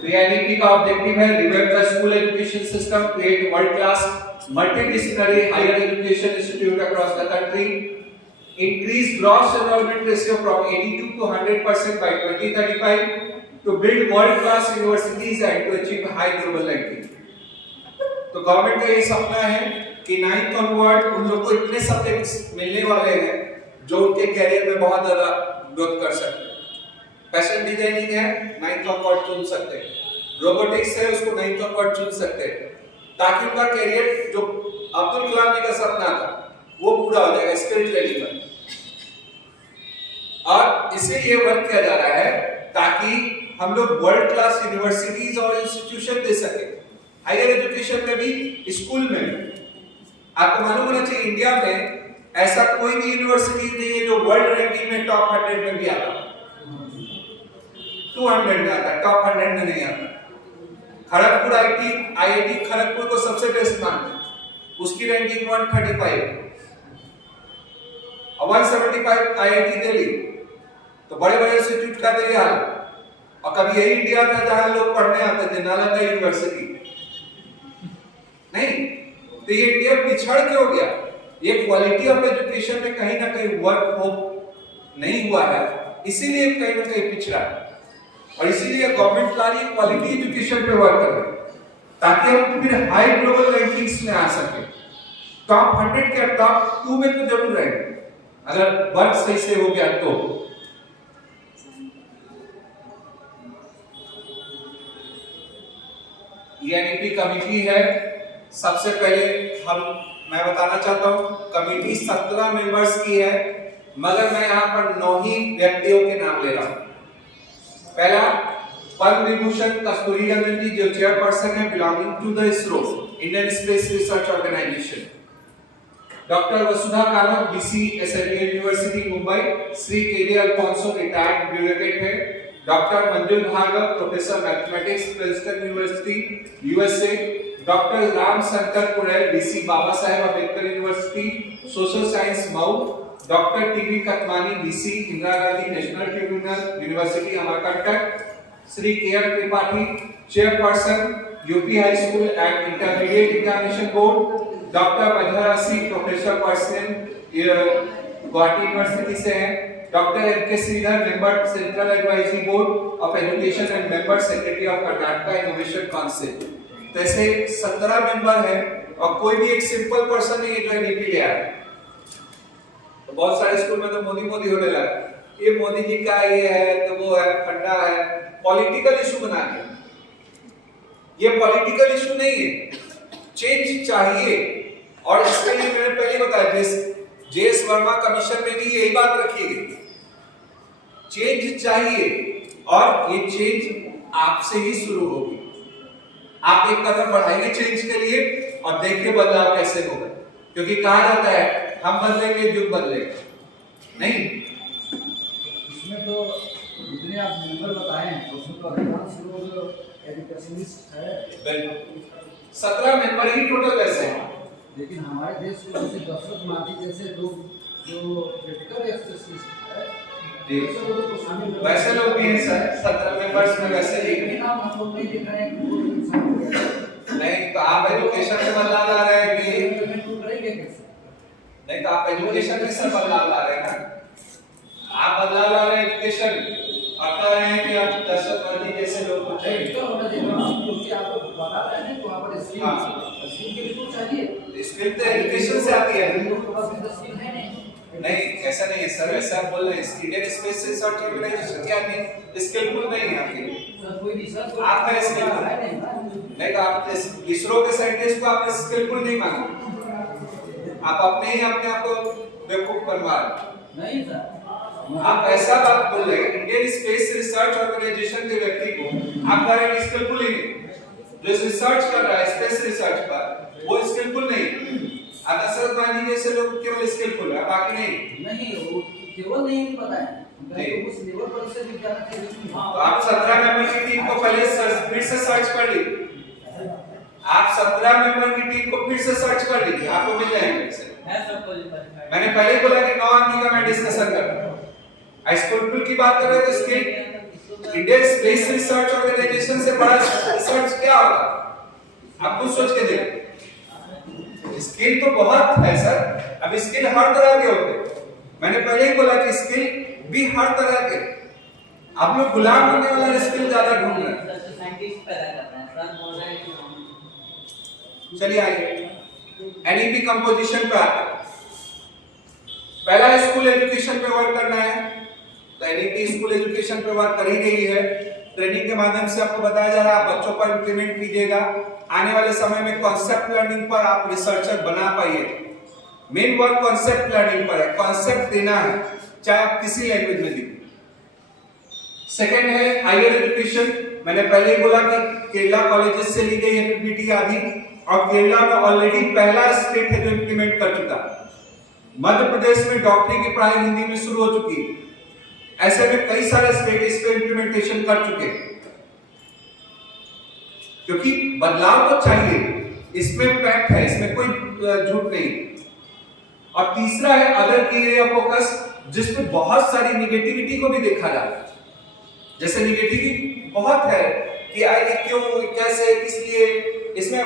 तो एनईपी का ऑब्जेक्टिव है revive the school education system, create world class multidisciplinary higher education institute across the country, increase gross enrolment ratio from 82 to 100% by 2035 to build world class universities and to achieve high global ranking। तो government का ये सपना है कि 9th onward उन लोग को इतने सब्जेक्ट्स मिलने वाले हैं जो उनके कैरियर में बहुत ज्यादा ग्रोथ कर सकते हैं। फैशन डिजाइनिंग है, 9th ऑनवर्ड चुन सकते हैं, रोबोटिक्स है, उसको 9th ऑनवर्ड चुन सकते हैं, ताकि उनका कैरियर जो अब्दुल कलाम जी का सपना था वो पूरा हो जाएगा स्किल ट्रेनिंग में। और इसीलिए वर्क किया जा रहा है ताकि हम लोग वर्ल्ड क्लास यूनिवर्सिटीज और इंस्टीट्यूशन दे सके, हायर एजुकेशन में भी, स्कूल में भी। आपको मालूम होना चाहिए इंडिया में ऐसा कोई भी यूनिवर्सिटी नहीं है जो वर्ल्ड रैंकिंग में टॉप 100 में भी आता, 200 में आता, टॉप 100 में नहीं आता। खड़गपुर आईआईटी खड़गपुर को सबसे बेस्ट मानते हैं, उसकी रैंकिंग 135 और 175 आईआईटी दिल्ली। तो बड़े बड़े इंस्टीट्यूट का तो हाल। और कभी यही इंडिया था जहां लोग पढ़ने आते थे, नालंदा यूनिवर्सिटी नहीं, तो ये इंडिया पिछड़ के हो गया। ये क्वालिटी ऑफ एजुकेशन में कहीं ना कहीं वर्क हो नहीं हुआ है, इसीलिए कहीं ना कहीं पिछड़ा है। और इसीलिए गवर्नमेंट ला रही है क्वालिटी एजुकेशन पे वर्क कर रही है, ताकि हम फिर हाई ग्लोबल रैंकिंग्स में आ सके। टॉप 100 के टॉप 2 में तो जरूर रहेंगे अगर वर्क सही से हो गया तो। एनईपी कमिटी है, सबसे पहले मैं बताना चाहता हूं कमिटी 17 मेंबर्स की है, मगर मैं यहां पर 9 ही व्यक्तियों के नाम ले रहा हूं। पहला पद्म विभूषण कस्तूरी रंगन जी, जो चेयरपर्सन है, belonging to the ISRO, Indian space research organisation. Doctor Vasudha Kamat, VC SLU university Mumbai, Shri KD Alphonso, retired bureaucrat है। Doctor Manjul Bhargava, professor mathematics, Princeton university, USA. Doctor Ram Shankar Purel, VC Baba Saheb Ambedkar university, social science Mhow. Doctor TV Katmani, VC Indira Gandhi national tribunal university Amarkantak. Shri KR Tripathi, chairperson UP high school and intermediate examination board. Doctor Madhura Singh, professor person Guwahati university से हैं। Doctor M K Sridhar, member central advisory board of education and member secretary of Karnataka innovation council. तो ऐसे 17 member हैं और कोई भी एक simple person नहीं है जो एनईपी ले आया। तो बहुत सारे स्कूल में तो मोदी होने लगा, ये मोदी जी का ये है तो वो है, फंडा है, पॉलिटिकल इशू बना दिया। ये पॉलिटिकल इशू नहीं है, चेंज चाहिए। और इसके लिए मैंने पहले बताया, जेएस वर्मा कमीशन में भी यही बात रखी गई, चेंज चाहिए और ये चेंज आपसे ही शुरू होगी। आप एक कदम बढ़ाएंगे चेंज के लिए और देखिए बदलाव कैसे होगा, क्योंकि कहा जाता है हम बदलेंगे युग बदलेगा। नहीं, उसमें तो जितने आप मेंबर बताए हैं उसमें तो अधिकांश लोग एजुकेशनिस्ट है। 17 मेंबर ही टोटल वैसे हैं। लेकिन हमारे देश में जैसे दशरथ मांझी जैसे लोग जो क्रिटिकल स्पेशलिस्ट है जी, ऐसे लोगों को शामिल करना वैसे लोग भी हैं सर, 17 मेंबर्स में वैसे ही लेकिन आप मतलब नहीं दिख रहे हैं कि वो इंसान नहीं। तो आप एजुकेशन में बदलाव ला रहे हैं कि इम्प्लीमेंट करेंगे कैसे? नहीं, तो आप एजुकेशन में सर बदलाव ला रहे हैं ना। आप बदलाव ला रहे हैं एजुकेशन और कह रहे हैं कि आप दशरथ मांझी जैसे लोग को चाहिए। तो होना चाहिए क्योंकि आप बता रहे हैं कि वहाँ पर स्किल हाँ। स्किल के लिए तो चाहिए। स्किल तो एजुकेशन से आती है। लोगों के पास भी स्किल है नहीं। नहीं, ऐसा नहीं है सर, वैसे आप बोल रहे हैं इंडियन स्पेस रिसर्च ऑर्गेनाइजेशन क्या नहीं स्किलफुल नहीं है आपके लिए। सर कोई रिसर्च आप है स्किलफुल है नहीं ना। नहीं, तो आप इसरो के साइंटिस्ट को आपने स्किलफुल नहीं माना, आप अपने ही अपने आप को बेवकूफ बनवा रहे। नहीं सर, आप ऐसा बात बोल रहे हैं इंडियन स्पेस रिसर्च ऑर्गेनाइजेशन के व्यक्ति को आप कह रहे हैं स्किलफुल ही नहीं। जो रिसर्च कर रहा है स्पेस रिसर्च पर वो स्किलफुल नहीं। दशरथ मांझी जैसे लोग केवल स्किलफुल है, बाकी नहीं। नहीं वो केवल नहीं पता है नहीं। तो उस लेवल पर से भी जाना चाहिए कि हाँ तो आप 17 मेंबर की टीम को पहले फिर से सर्च कर लीजिए। आप 17 मेंबर की टीम को फिर से सर्च कर लीजिए, आपको मिल जाएंगे। मैंने पहले ही बोला कि 9 आदमी का मैं डिस्कशन कर रहा हूं। स्किलफुल की बात कर रहे हैं तो skill Indian space research Organisation से बड़ा रिसर्च क्या होगा आप कुछ सोच के देखिए। स्किल तो बहुत है सर, अब स्किल हर तरह के होते हैं। मैंने पहले ही बोला कि स्किल भी हर तरह के, आप लोग गुलाम होने वाला स्किल ज्यादा ढूंढ रहे हैं। चलिए आइए एनईपी कंपोजिशन पे आते हैं। पहला स्कूल एजुकेशन पे वर्क करना है, तो एनईपी स्कूल एजुकेशन पे वर्क कर ही गई है। ट्रेनिंग के माध्यम से आपको बताया जा रहा है, आप बच्चों पर इंप्लीमेंट कीजिएगा। आने वाले समय में कॉन्सेप्ट लर्निंग पर आप रिसर्चर बना पाइए। मेन वर्क कॉन्सेप्ट लर्निंग पर है, कॉन्सेप्ट देना है, चाहे आप किसी लैंग्वेज में दीजिए। सेकंड है हायर एजुकेशन। मैंने पहले ही बोला कि केरला कॉलेजेस से ली गई है पीपीटी आदि, और केरला में ऑलरेडी पहला स्टेट है जो इंप्लीमेंट कर चुका है। मध्य प्रदेश में डॉक्टरी की पढ़ाई हिंदी में शुरू हो चुकी है। ऐसे में कई सारे स्टेट इस पे इंप्लीमेंटेशन कर चुके हैं, क्योंकि बदलाव तो चाहिए, इसमें फैक्ट है, इसमें कोई झूठ नहीं। और तीसरा है अदर की एरिया फोकस, जिसमें बहुत सारी निगेटिविटी को भी देखा जाता है। जैसे निगेटिविटी बहुत है कि ये क्यों, कैसे, किस लिए, इसमें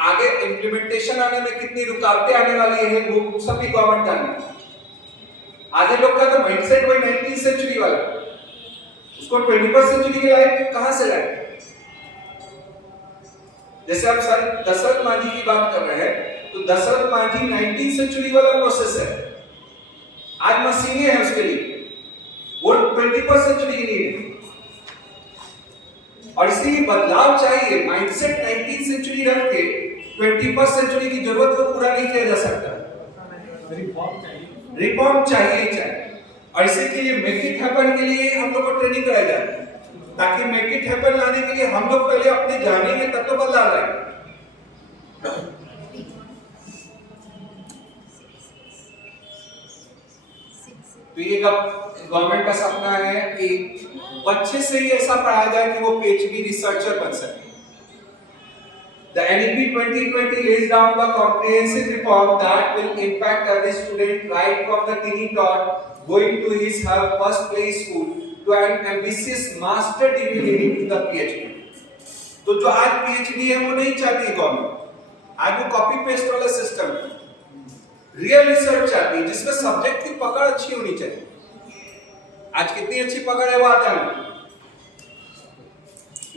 आगे इंप्लीमेंटेशन आने में कितनी रुकावटें आने वाली है वो सब भी गवर्नमेंट जाने। आधे लोग का तो माइंडसेट वही 19वीं सेंचुरी वाला, उसको 21st सेंचुरी की लाइफ कहां से लाए। जैसे आप सर दशरथ मांझी की बात कर रहे हैं, तो दशरथ मांझी 19वीं सेंचुरी वाला प्रोसेस है। आज मशीनें हैं उसके लिए, वो 21st सेंचुरी की नहीं है। और इसलिए बदलाव चाहिए। माइंडसेट 19वीं सेंचुरी रख के 21st सेंचुरी की जरूरत को पूरा नहीं किया जा सकता। रिफॉर्म चाहिए। और इसी के लिए मेक इट हैपन के लिए हम लोग को ट्रेनिंग कराई जाए, ताकि मेक इट हैपन लाने के लिए हम लोग पहले अपने जाने में तत्व बदलाव लाए। तो ये गवर्नमेंट का सपना है कि बच्चे से ही ऐसा पढ़ाया जाए कि वो पीएचडी रिसर्चर बन सके। The NEP 2020 lays down the comprehensive reform that will impact every student right from the teeny tot going to his her first play school to an ambitious master degree leading to the PhD. तो जो आज PhD है वो नहीं चाहती government, आज वो copy paste वाला सिस्टम है। रियल रिसर्च चाहती है जिसमें सब्जेक्ट की पकड़ अच्छी होनी चाहिए। आज कितनी अच्छी पकड़ है वो आता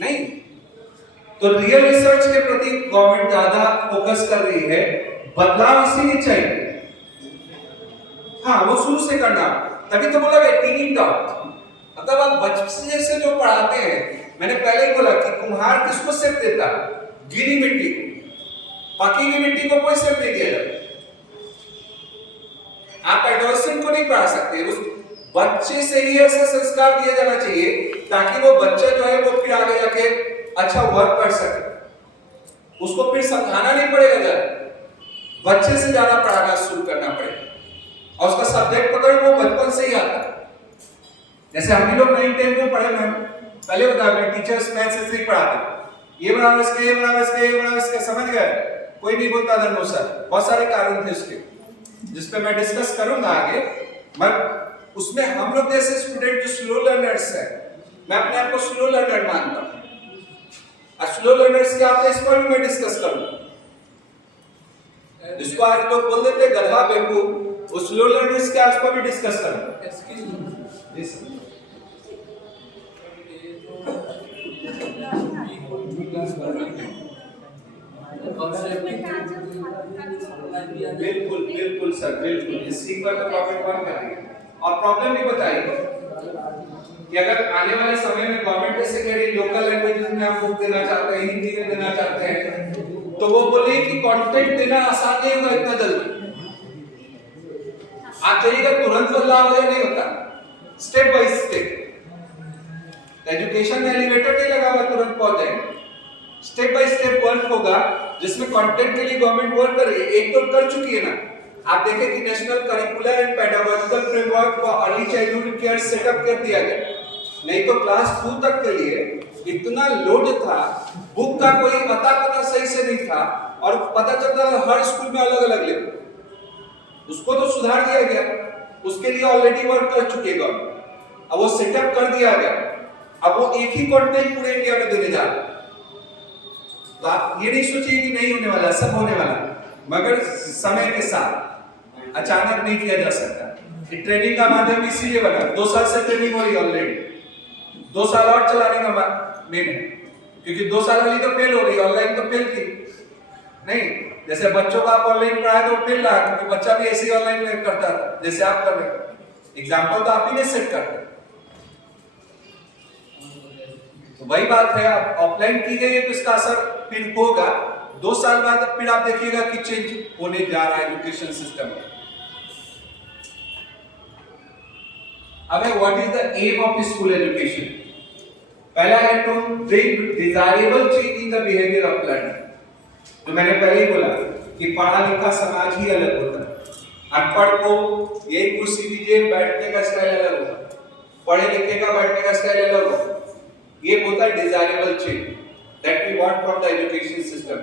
नहीं। तो रियल रिसर्च के प्रति गवर्नमेंट ज्यादा फोकस कर रही है। बदलाव इसीलिए चाहिए, हाँ वो शुरू से करना, तभी तो बोला गया टीनी टॉट। मतलब आप बच्चे से जो पढ़ाते हैं, मैंने पहले ही बोला कि कुम्हार किसको सेप देता है, गीली मिट्टी को, पकी हुई मिट्टी को कोई सेप नहीं दिया जाता। आप एडोलेसेंट को नहीं पढ़ा सकते, उस बच्चे से ही ऐसा संस्कार दिया जाना चाहिए ताकि वो बच्चा जो है वो फिर आगे जाके अच्छा वर्क कर सके। उसको फिर समझाना नहीं पड़ेगा ज्यादा, बच्चे से ज्यादा पढ़ाना शुरू करना पड़ेगा, और उसका सब्जेक्ट पकड़ वो बचपन से ही आता है। जैसे हम भी लोग 9-10 में पढ़े मैम, पहले बताया मैं टीचर्स मैथ्स ऐसे ही पढ़ाते, ये बराबर इसके, ये बराबर इसके, ये बराबर इसके, समझ गए? कोई नहीं बोलता था नो सर, बहुत सारे कारण थे उसके जिस पे मैं डिस्कस करूंगा आगे। मगर उसमें हम लोग जैसे स्टूडेंट जो स्लो लर्नर्स है, मैं अपने आप को स्लो लर्नर मानता हूं। और स्लो लर्नर्स क्या होता है इस पर भी मैं डिस्कस करूंगा। जिसको आज लोग बोल देते गधा बेवकूफ, उस स्लो लर्नर्स के आज पर भी डिस्कस करूंगा। बिल्कुल बिल्कुल सर, बिल्कुल इसी पर तो प्रॉब्लम वर्क करेंगे। और प्रॉब्लम भी बताइए कि अगर आने वाले समय में गवर्नमेंट ऐसे कह रही लोकल लैंग्वेजेस में आप बुक देना चाहते हैं, हिंदी में देना चाहते हैं, तो वो बोले कि कंटेंट देना आसान नहीं होगा इतना जल्दी। आप चाहिएगा तुरंत बदलाव हो या नहीं होता, स्टेप बाय स्टेप। एजुकेशन में एलिवेटर नहीं लगा हुआ तुरंत पहुंच जाएंगे, स्टेप बाय स्टेप वर्क होगा जिसमें कंटेंट के लिए गवर्नमेंट वर्क कर रही है। एक तो कर चुकी है ना, आप देखें कि national curricular and pedagogical framework for early childhood care setup कर दिया गया। नहीं तो क्लास 2 तक के लिए इतना लोड था, बुक का कोई पता सही से नहीं था, और पता चलता था हर स्कूल में अलग अलग लेवल। उसको तो सुधार दिया गया, उसके लिए ऑलरेडी वर्क कर चुके गवर्नमेंट, अब वो सेटअप कर दिया गया। अब वो एक ही कंटेंट पूरे इंडिया में देने जा रहे हैं। तो आप ये नहीं सोचिए कि नहीं होने वाला, सब होने वाला, मगर समय के साथ अचानक नहीं किया जा सकता। ये ट्रेनिंग का माध्यम इसीलिए बना, 2 साल से ट्रेनिंग हो रही है ऑलरेडी, 2 साल और चलाने का मेन है, क्योंकि 2 साल वाली तो फेल हो गई, ऑनलाइन तो फेल थी नहीं। जैसे बच्चों को आप ऑनलाइन पढ़ाए तो फेल रहा, क्योंकि बच्चा भी ऐसे ही ऑनलाइन करता था जैसे आप कर रहे हो। एग्जाम्पल तो आप ही ने सेट करते। तो वही बात है, आप ऑफलाइन की गई है तो इसका असर फिर होगा 2 साल बाद, फिर आप देखिएगा कि चेंज होने जा रहा है एजुकेशन सिस्टम में। अब है what is the aim of school education. पहला है to bring desirable change in the behaviour of learner. तो मैंने पहले ही बोला कि पढ़ा लिखा समाज ही अलग होता है। अनपढ़ को यही कुर्सी दीजिए, बैठने का स्टाइल अलग होगा, पढ़े लिखे का बैठने का स्टाइल अलग होगा। ये होता है desirable change that we want from the education system.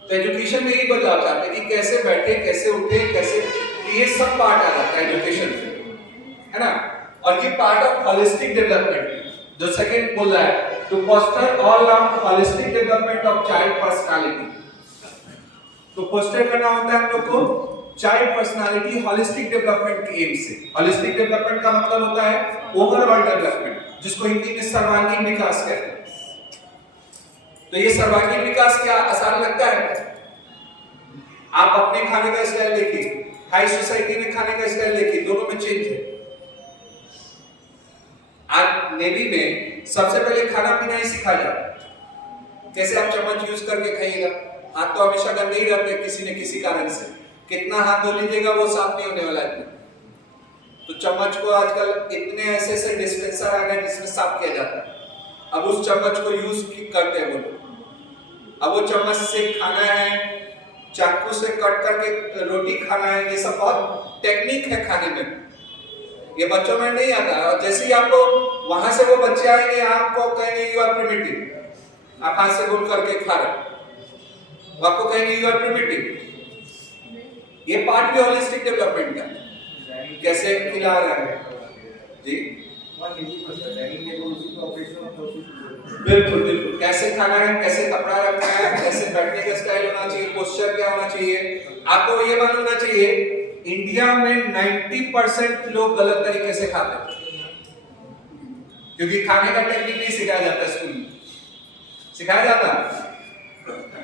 तो एजुकेशन में यही बदलाव चाहते हैं कि कैसे बैठे, कैसे उठे, कैसे, ये सब पार्ट आ जाता है एजुकेशन से, है ना। और ये पार्ट ऑफ होलिस्टिक डेवलपमेंट जो सेकंड बोल रहा है, to foster all round holistic development of child personality. तो फोस्टर करना होता है हम लोग को चाइल्ड पर्सनालिटी होलिस्टिक डेवलपमेंट के एम से। होलिस्टिक डेवलपमेंट का मतलब होता है ओवरऑल डेवलपमेंट, जिसको हिंदी में सर्वांगीण विकास कहते हैं। तो ये सर्वांगीण विकास क्या आसान लगता है? आप अपने खाने का स्टाइल देखिए, हाई सोसाइटी में खाने का स्टाइल देखिए, दोनों में चेंज है। आज नेवी में सबसे पहले खाना पीना ही सिखाया जाता है, कैसे आप चम्मच यूज करके खाइएगा। हाथ तो हमेशा गंदे ही रहते हैं किसी न किसी कारण से, कितना हाथ धो लीजिएगा वो साफ नहीं होने वाला है। तो चम्मच को आजकल इतने ऐसे ऐसे डिस्पेंसर आ गए जिसमें साफ किया जाता है, अब उस चम्मच को यूज करते हैं वो लोग। अब वो चम्मच से खाना है, चाकू से कट करके रोटी खाना है, ये सब बहुत टेक्निक है खाने में, ये बच्चों में नहीं आता। और जैसे ही आपको वहां से वो बच्चे आएंगे, आपको कहेंगे यू आर प्रिमिटिव, आप हाथ से गोल करके खा रहे, आपको कहेंगे यू आर प्रिमिटिव। ये पार्ट भी होलिस्टिक डेवलपमेंट का, कैसे खिला रहे हैं जी, बिल्कुल बिल्कुल, कैसे खाना है, कैसे कपड़ा रखना है, कैसे बैठने का स्टाइल होना चाहिए, पोस्चर क्या होना चाहिए। आपको ये मालूम होना चाहिए इंडिया में 90% लोग गलत तरीके से खाते हैं, क्योंकि खाने का टेक्निक नहीं सिखाया जाता स्कूल में। सिखाया जाता,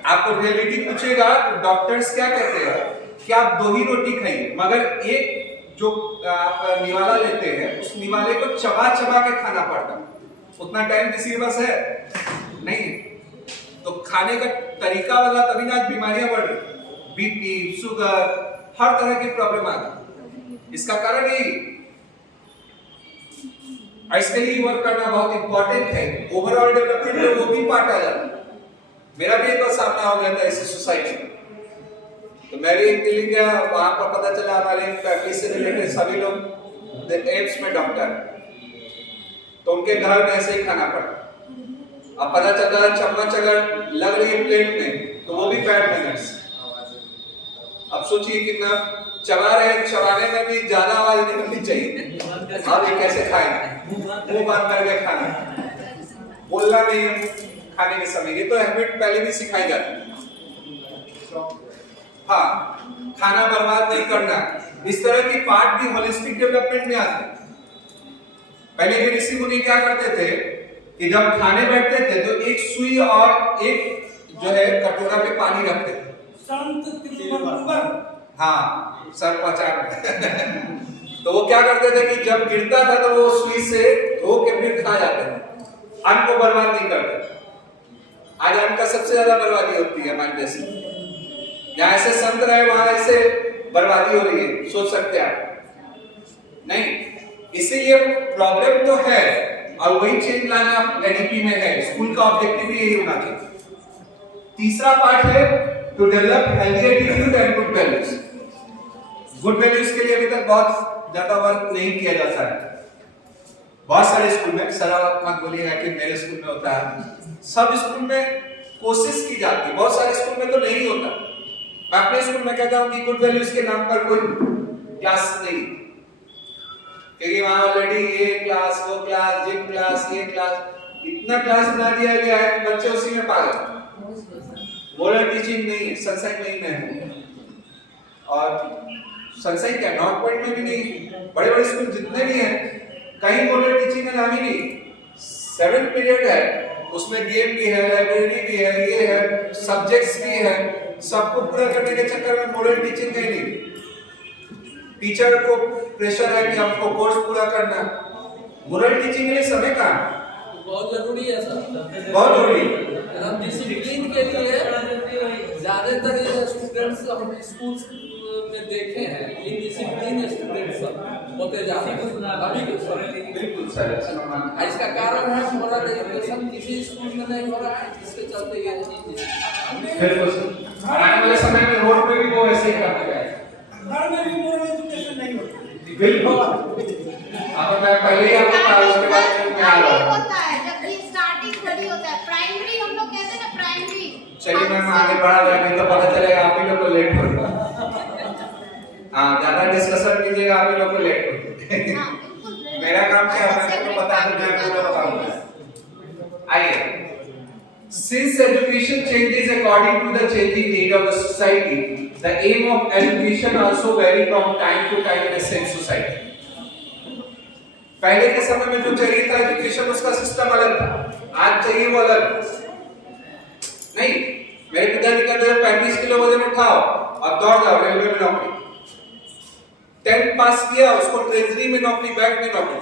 आपको रियलिटी पूछेगा तो डॉक्टर्स क्या कहते हैं कि आप 2 ही रोटी खाइए, मगर एक जो आप निवाला लेते हैं उस निवाले को चबा चबा के खाना पड़ता है, उतना टाइम किसी के पास है नहीं। तो खाने का तरीका वाला तभी ना आज बीमारियां बढ़ रही, बीपी, शुगर, हर तरह की प्रॉब्लम आ गई। इसका कारण यही, इसके लिए वर्क करना बहुत इंपॉर्टेंट है। ओवरऑल डेवलपमेंट में वो भी पार्ट आ जाता है। मेरा भी एक बार सामना हो गया था ऐसी सोसाइटी में, तो मैं भी दिल्ली गया, वहां पर पता चला हमारे फैमिली से रिलेटेड सभी लोग एम्स में डॉक्टर, तो उनके घर में ऐसे ही खाना पड़ा। अब पता चल रहा है चम्मच अगर लग रही है प्लेट में तो वो भी बैड मैनर्स। अब सोचिए कितना चबा रहे, चबाने में भी ज्यादा आवाज निकलनी चाहिए। अब ये कैसे खाएंगे? मुंह बंद करके खाना, बोलना नहीं खाने के समय। ये तो हैबिट पहले भी सिखाई जाती है। हाँ, खाना बर्बाद नहीं करना, इस तरह की पार्ट भी होलिस्टिक डेवलपमेंट में आते हैं। पहले के ऋषि मुनि क्या करते थे कि जब खाने बैठते थे तो एक सुई और एक जो है कटोरा पे पानी रखते थे। हाँ, सर पहचान तो वो क्या करते थे कि जब गिरता था तो वो सुई से धो के फिर खा जाते थे। अन्न को बर्बाद नहीं करते। आज अन्न का सबसे ज्यादा बर्बादी होती है हमारे देश में। जहां ऐसे संत रहे वहां ऐसे बर्बादी हो रही है, सोच सकते हैं आप नहीं। इसीलिए प्रॉब्लम तो है और वही चेंज लाना एनईपी में है। स्कूल का ऑब्जेक्टिव भी यही होना चाहिए। तीसरा पार्ट है to develop healthy attitude and good values. Good values के लिए अभी तक बहुत ज्यादा वर्क नहीं किया जाता है। बहुत सारे स्कूल में, सारा मत बोलिएगा कि मेरे स्कूल में होता है, सब स्कूल में कोशिश की जाती है, बहुत सारे स्कूल में तो नहीं होता। मैं अपने स्कूल में कहता हूं कि गुड वैल्यूज के नाम पर कोई क्लास नहीं, क्योंकि वहां ऑलरेडी ये क्लास, वो क्लास, जिम क्लास, ये क्लास, इतना क्लास बना दिया गया है कि बच्चे उसी में पागल। मोरल टीचिंग नहीं है, सत्संग नहीं है। और सत्संग क्या नॉर्थ पॉइंट में भी नहीं, बड़े बड़े स्कूल जितने भी हैं कहीं मोरल टीचिंग का नाम ही नहीं। 7 पीरियड है, उसमें गेम भी है, लाइब्रेरी भी है, ये है, सब्जेक्ट्स भी है, सबको पूरा करने के चक्कर में मोरल टीचिंग कहीं नहीं। टीचर को प्रेशर है कि हमको कोर्स पूरा करना। मोरल टीचिंग के लिए समय कहाँ? बहुत जरूरी है सर, बहुत जरूरी है। डिसिप्लिन के लिए ज्यादातर स्टूडेंट्स हम स्कूल में देखे हैं, इनडिसिप्लिन स्टूडेंट्स होते जा रहे हैं अभी के समय। बिल्कुल सर, इसका कारण है मोरल एजुकेशन किसी स्कूल में नहीं हो रहा है, जिसके चलते ये चीज। बिल्कुल सर, आने वाले समय में रोड पे भी वो ऐसे ही करते हैं। घर में भी मोरल एजुकेशन नहीं होती। बिल्कुल। अब मैं पहले ही आपको कहा, उसके बाद में आ रहा हूं। होता है जब ये स्टार्टिंग थोड़ी होता है, प्राइमरी हम लोग कहते हैं ना, प्राइमरी। चलिए मैम आगे बढ़ा जाएंगे तो पता चलेगा आप ही लोग को लेट होगा। हाँ, ज्यादा डिस्कशन कीजिएगा, आप ही लोग को लेट होगा। हां बिल्कुल। मेरा काम क्या है, आपको पता है, मैं पूरा बताऊंगा। आइए, since education changes according to the changing need of the society, the aim of education also vary from time to time in the same society. पहले के समय में जो चाहिए था एजुकेशन, उसका सिस्टम अलग था, आज चाहिए वो अलग नहीं। मेरे पिताजी कहते थे 35 किलो वजन उठाओ और दौड़ जाओ रेलवे में नौकरी। 10th पास किया, उसको ट्रेजरी में नौकरी, बैंक में नौकरी।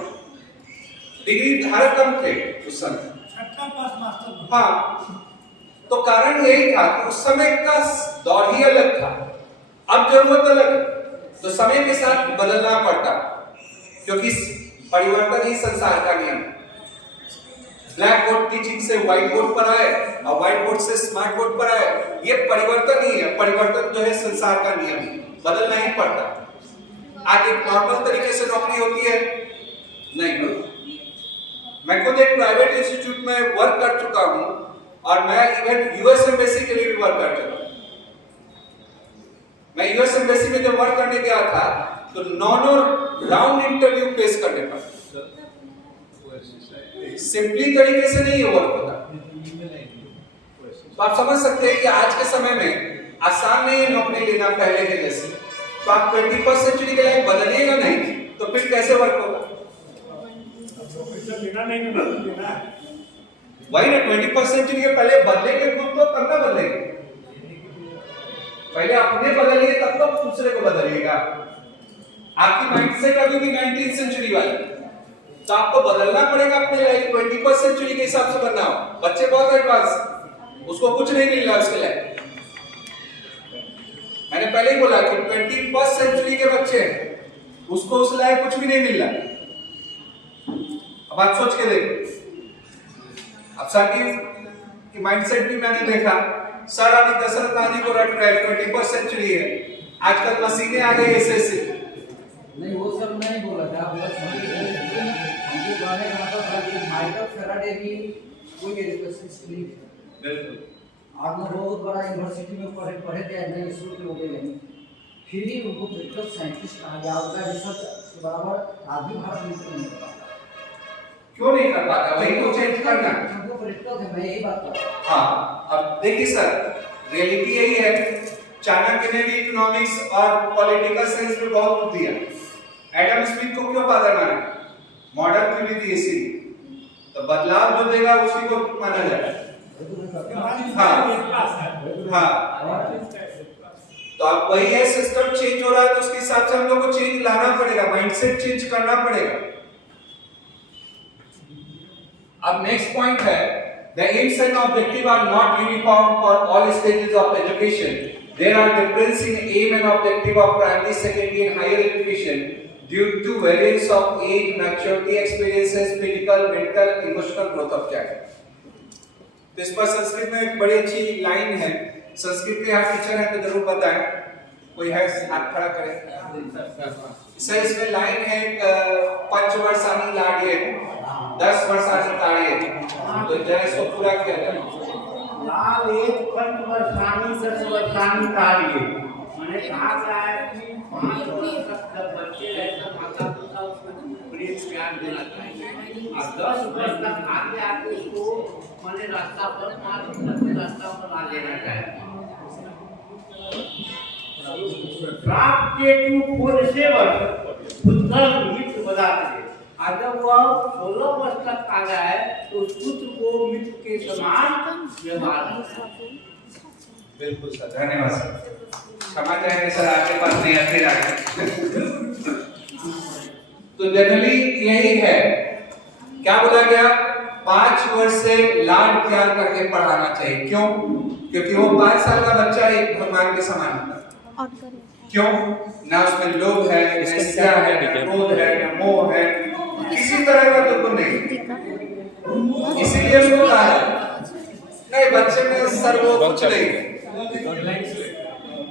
डिग्री धारक कम थे उस समय। हाँ, तो कारण यही था कि उस समय का दौर ही अलग था, अब जरूरत अलग, तो समय के साथ बदलना पड़ता, क्योंकि परिवर्तन ही संसार का नियम। ब्लैक बोर्ड टीचिंग से व्हाइट बोर्ड पर आए और व्हाइट बोर्ड से स्मार्ट बोर्ड पर आए, ये परिवर्तन ही है। परिवर्तन जो है संसार का नियम, बदलना ही पड़ता। आज एक नॉर्मल तरीके से नौकरी होती है नहीं। मैं खुद एक प्राइवेट इंस्टीट्यूट में वर्क कर चुका हूं और मैं इवन यूएस एम्बेसी के लिए भी वर्क कर चुका हूं। मैं यूएस एम्बेसी में जब वर्क करने गया था तो 9 राउंड इंटरव्यू फेस करने पड़े। सिंपली तरीके से नहीं वर्क होता। तो आप समझ सकते हैं कि आज के समय में आसान नहीं है नौकरी लेना पहले के जैसे। तो आप 21st सेंचुरी के लिए बदलिएगा नहीं तो फिर कैसे वर्क होगा? वही ना, 21st सेंचुरी के पहले बदलेंगे खुद तो तब ना बदलेंगे। पहले अपने बदलिए तब तो दूसरे को बदलिएगा। आपकी माइंडसेट अभी भी 19th सेंचुरी वाली, तो आपको बदलना पड़ेगा अपने लाइफ 21st सेंचुरी के हिसाब से बनना हो। बच्चे बहुत एडवांस, उसको कुछ नहीं मिल रहा उसके लिए। मैंने पहले ही बोला कि 21st सेंचुरी के बच्चे उसको उस लायक कुछ भी नहीं मिल रहा। अब आप सोच के देखो, अब सर की माइंडसेट भी मैंने देखा। सर अभी दशरथ नानी को रट रहे, 21st सेंचुरी है, आजकल मशीनें आ गई एसएससी। नहीं वो सब नहीं बोला था, आप कहने का मतलब था कि माइकल फैराडे भी कोई एजुकेशनिस्ट नहीं थे। बिल्कुल। और वो बहुत बड़ा यूनिवर्सिटी में पढ़े थे एंड स्कूल के हो गए नहीं, फिर भी उनको प्रैक्टिकल साइंटिस्ट कहा गया। उनका रिसर्च के बराबर आदमी भारत में नहीं कर पाता। क्यों नहीं कर पाता? वही तो चेंज करना। वो प्रैक्टिकल थे, मैं यही बात कर रहा हूं। हाँ, अब देखिए सर, रियलिटी यही है, चाणक्य ने भी इकोनॉमिक्स और पॉलिटिकल साइंस में बहुत कुछ दिया। एडम स्मिथ को क्यों फादर माना? मॉडर्न क्यों नहीं दी? इसी तो बदलाव जो देगा उसी को माना जाएगा। हाँ हाँ, तो अब वही है, सिस्टम चेंज हो रहा है तो उसके हिसाब से हम लोग को चेंज लाना पड़ेगा, माइंडसेट चेंज करना पड़ेगा। अब नेक्स्ट पॉइंट है, the aims and objectives are not uniform for all stages of education. There are difference in aim and objective of primary, secondary and higher education due to variance of age, maturity, experiences, physical, mental, emotional growth of child. तो इस पर संस्कृत में एक बड़ी अच्छी line है, संस्कृत के यहाँ टीचर हैं तो जरूर बताएं, कोई है हाथ खड़ा करें। सर इसमें लाइन है, 5 वर्षानी लाड़िए 10 वर्षानी ताड़िए, तो जरा इसको पूरा किया जाए। लाल एक 5 वर्षानी 10 वर्षानी ताड़िए, मैंने कहा गया है कि 5 वर्ष तक जब बच्चे रहते हैं माता पिता उसको प्रेम प्यार देना चाहिए, और 10 वर्ष तक आगे आके उसको मैंने रास्ता पर रास्ता पर ला लेना चाहिए। प्राप्त के टू 47 पुत्र मित्र बताते हैं, अगर वह 16 वर्ष तक आ गया है तो उस पुत्र को मित्र के समान व्यवहार करना। बिल्कुल सर, धन्यवाद सर। क्षमा चाहेंगे सर, आपके पास नहीं आते जाएंगे। तो जनरली यही है, क्या बोला गया, 5 वर्ष से लाड प्यार करके पढ़ाना चाहिए। क्यों? क्योंकि वो 5 साल का बच्चा एक भगवान के समान होता है। क्यों? ना उसमें लोभ है, ना ईर्ष्या है, ना क्रोध है, ना मोह है, किसी तरह का दुर्गुण नहीं। इसीलिए उसको कहा है नहीं, बच्चे में सर्व कुछ नहीं है।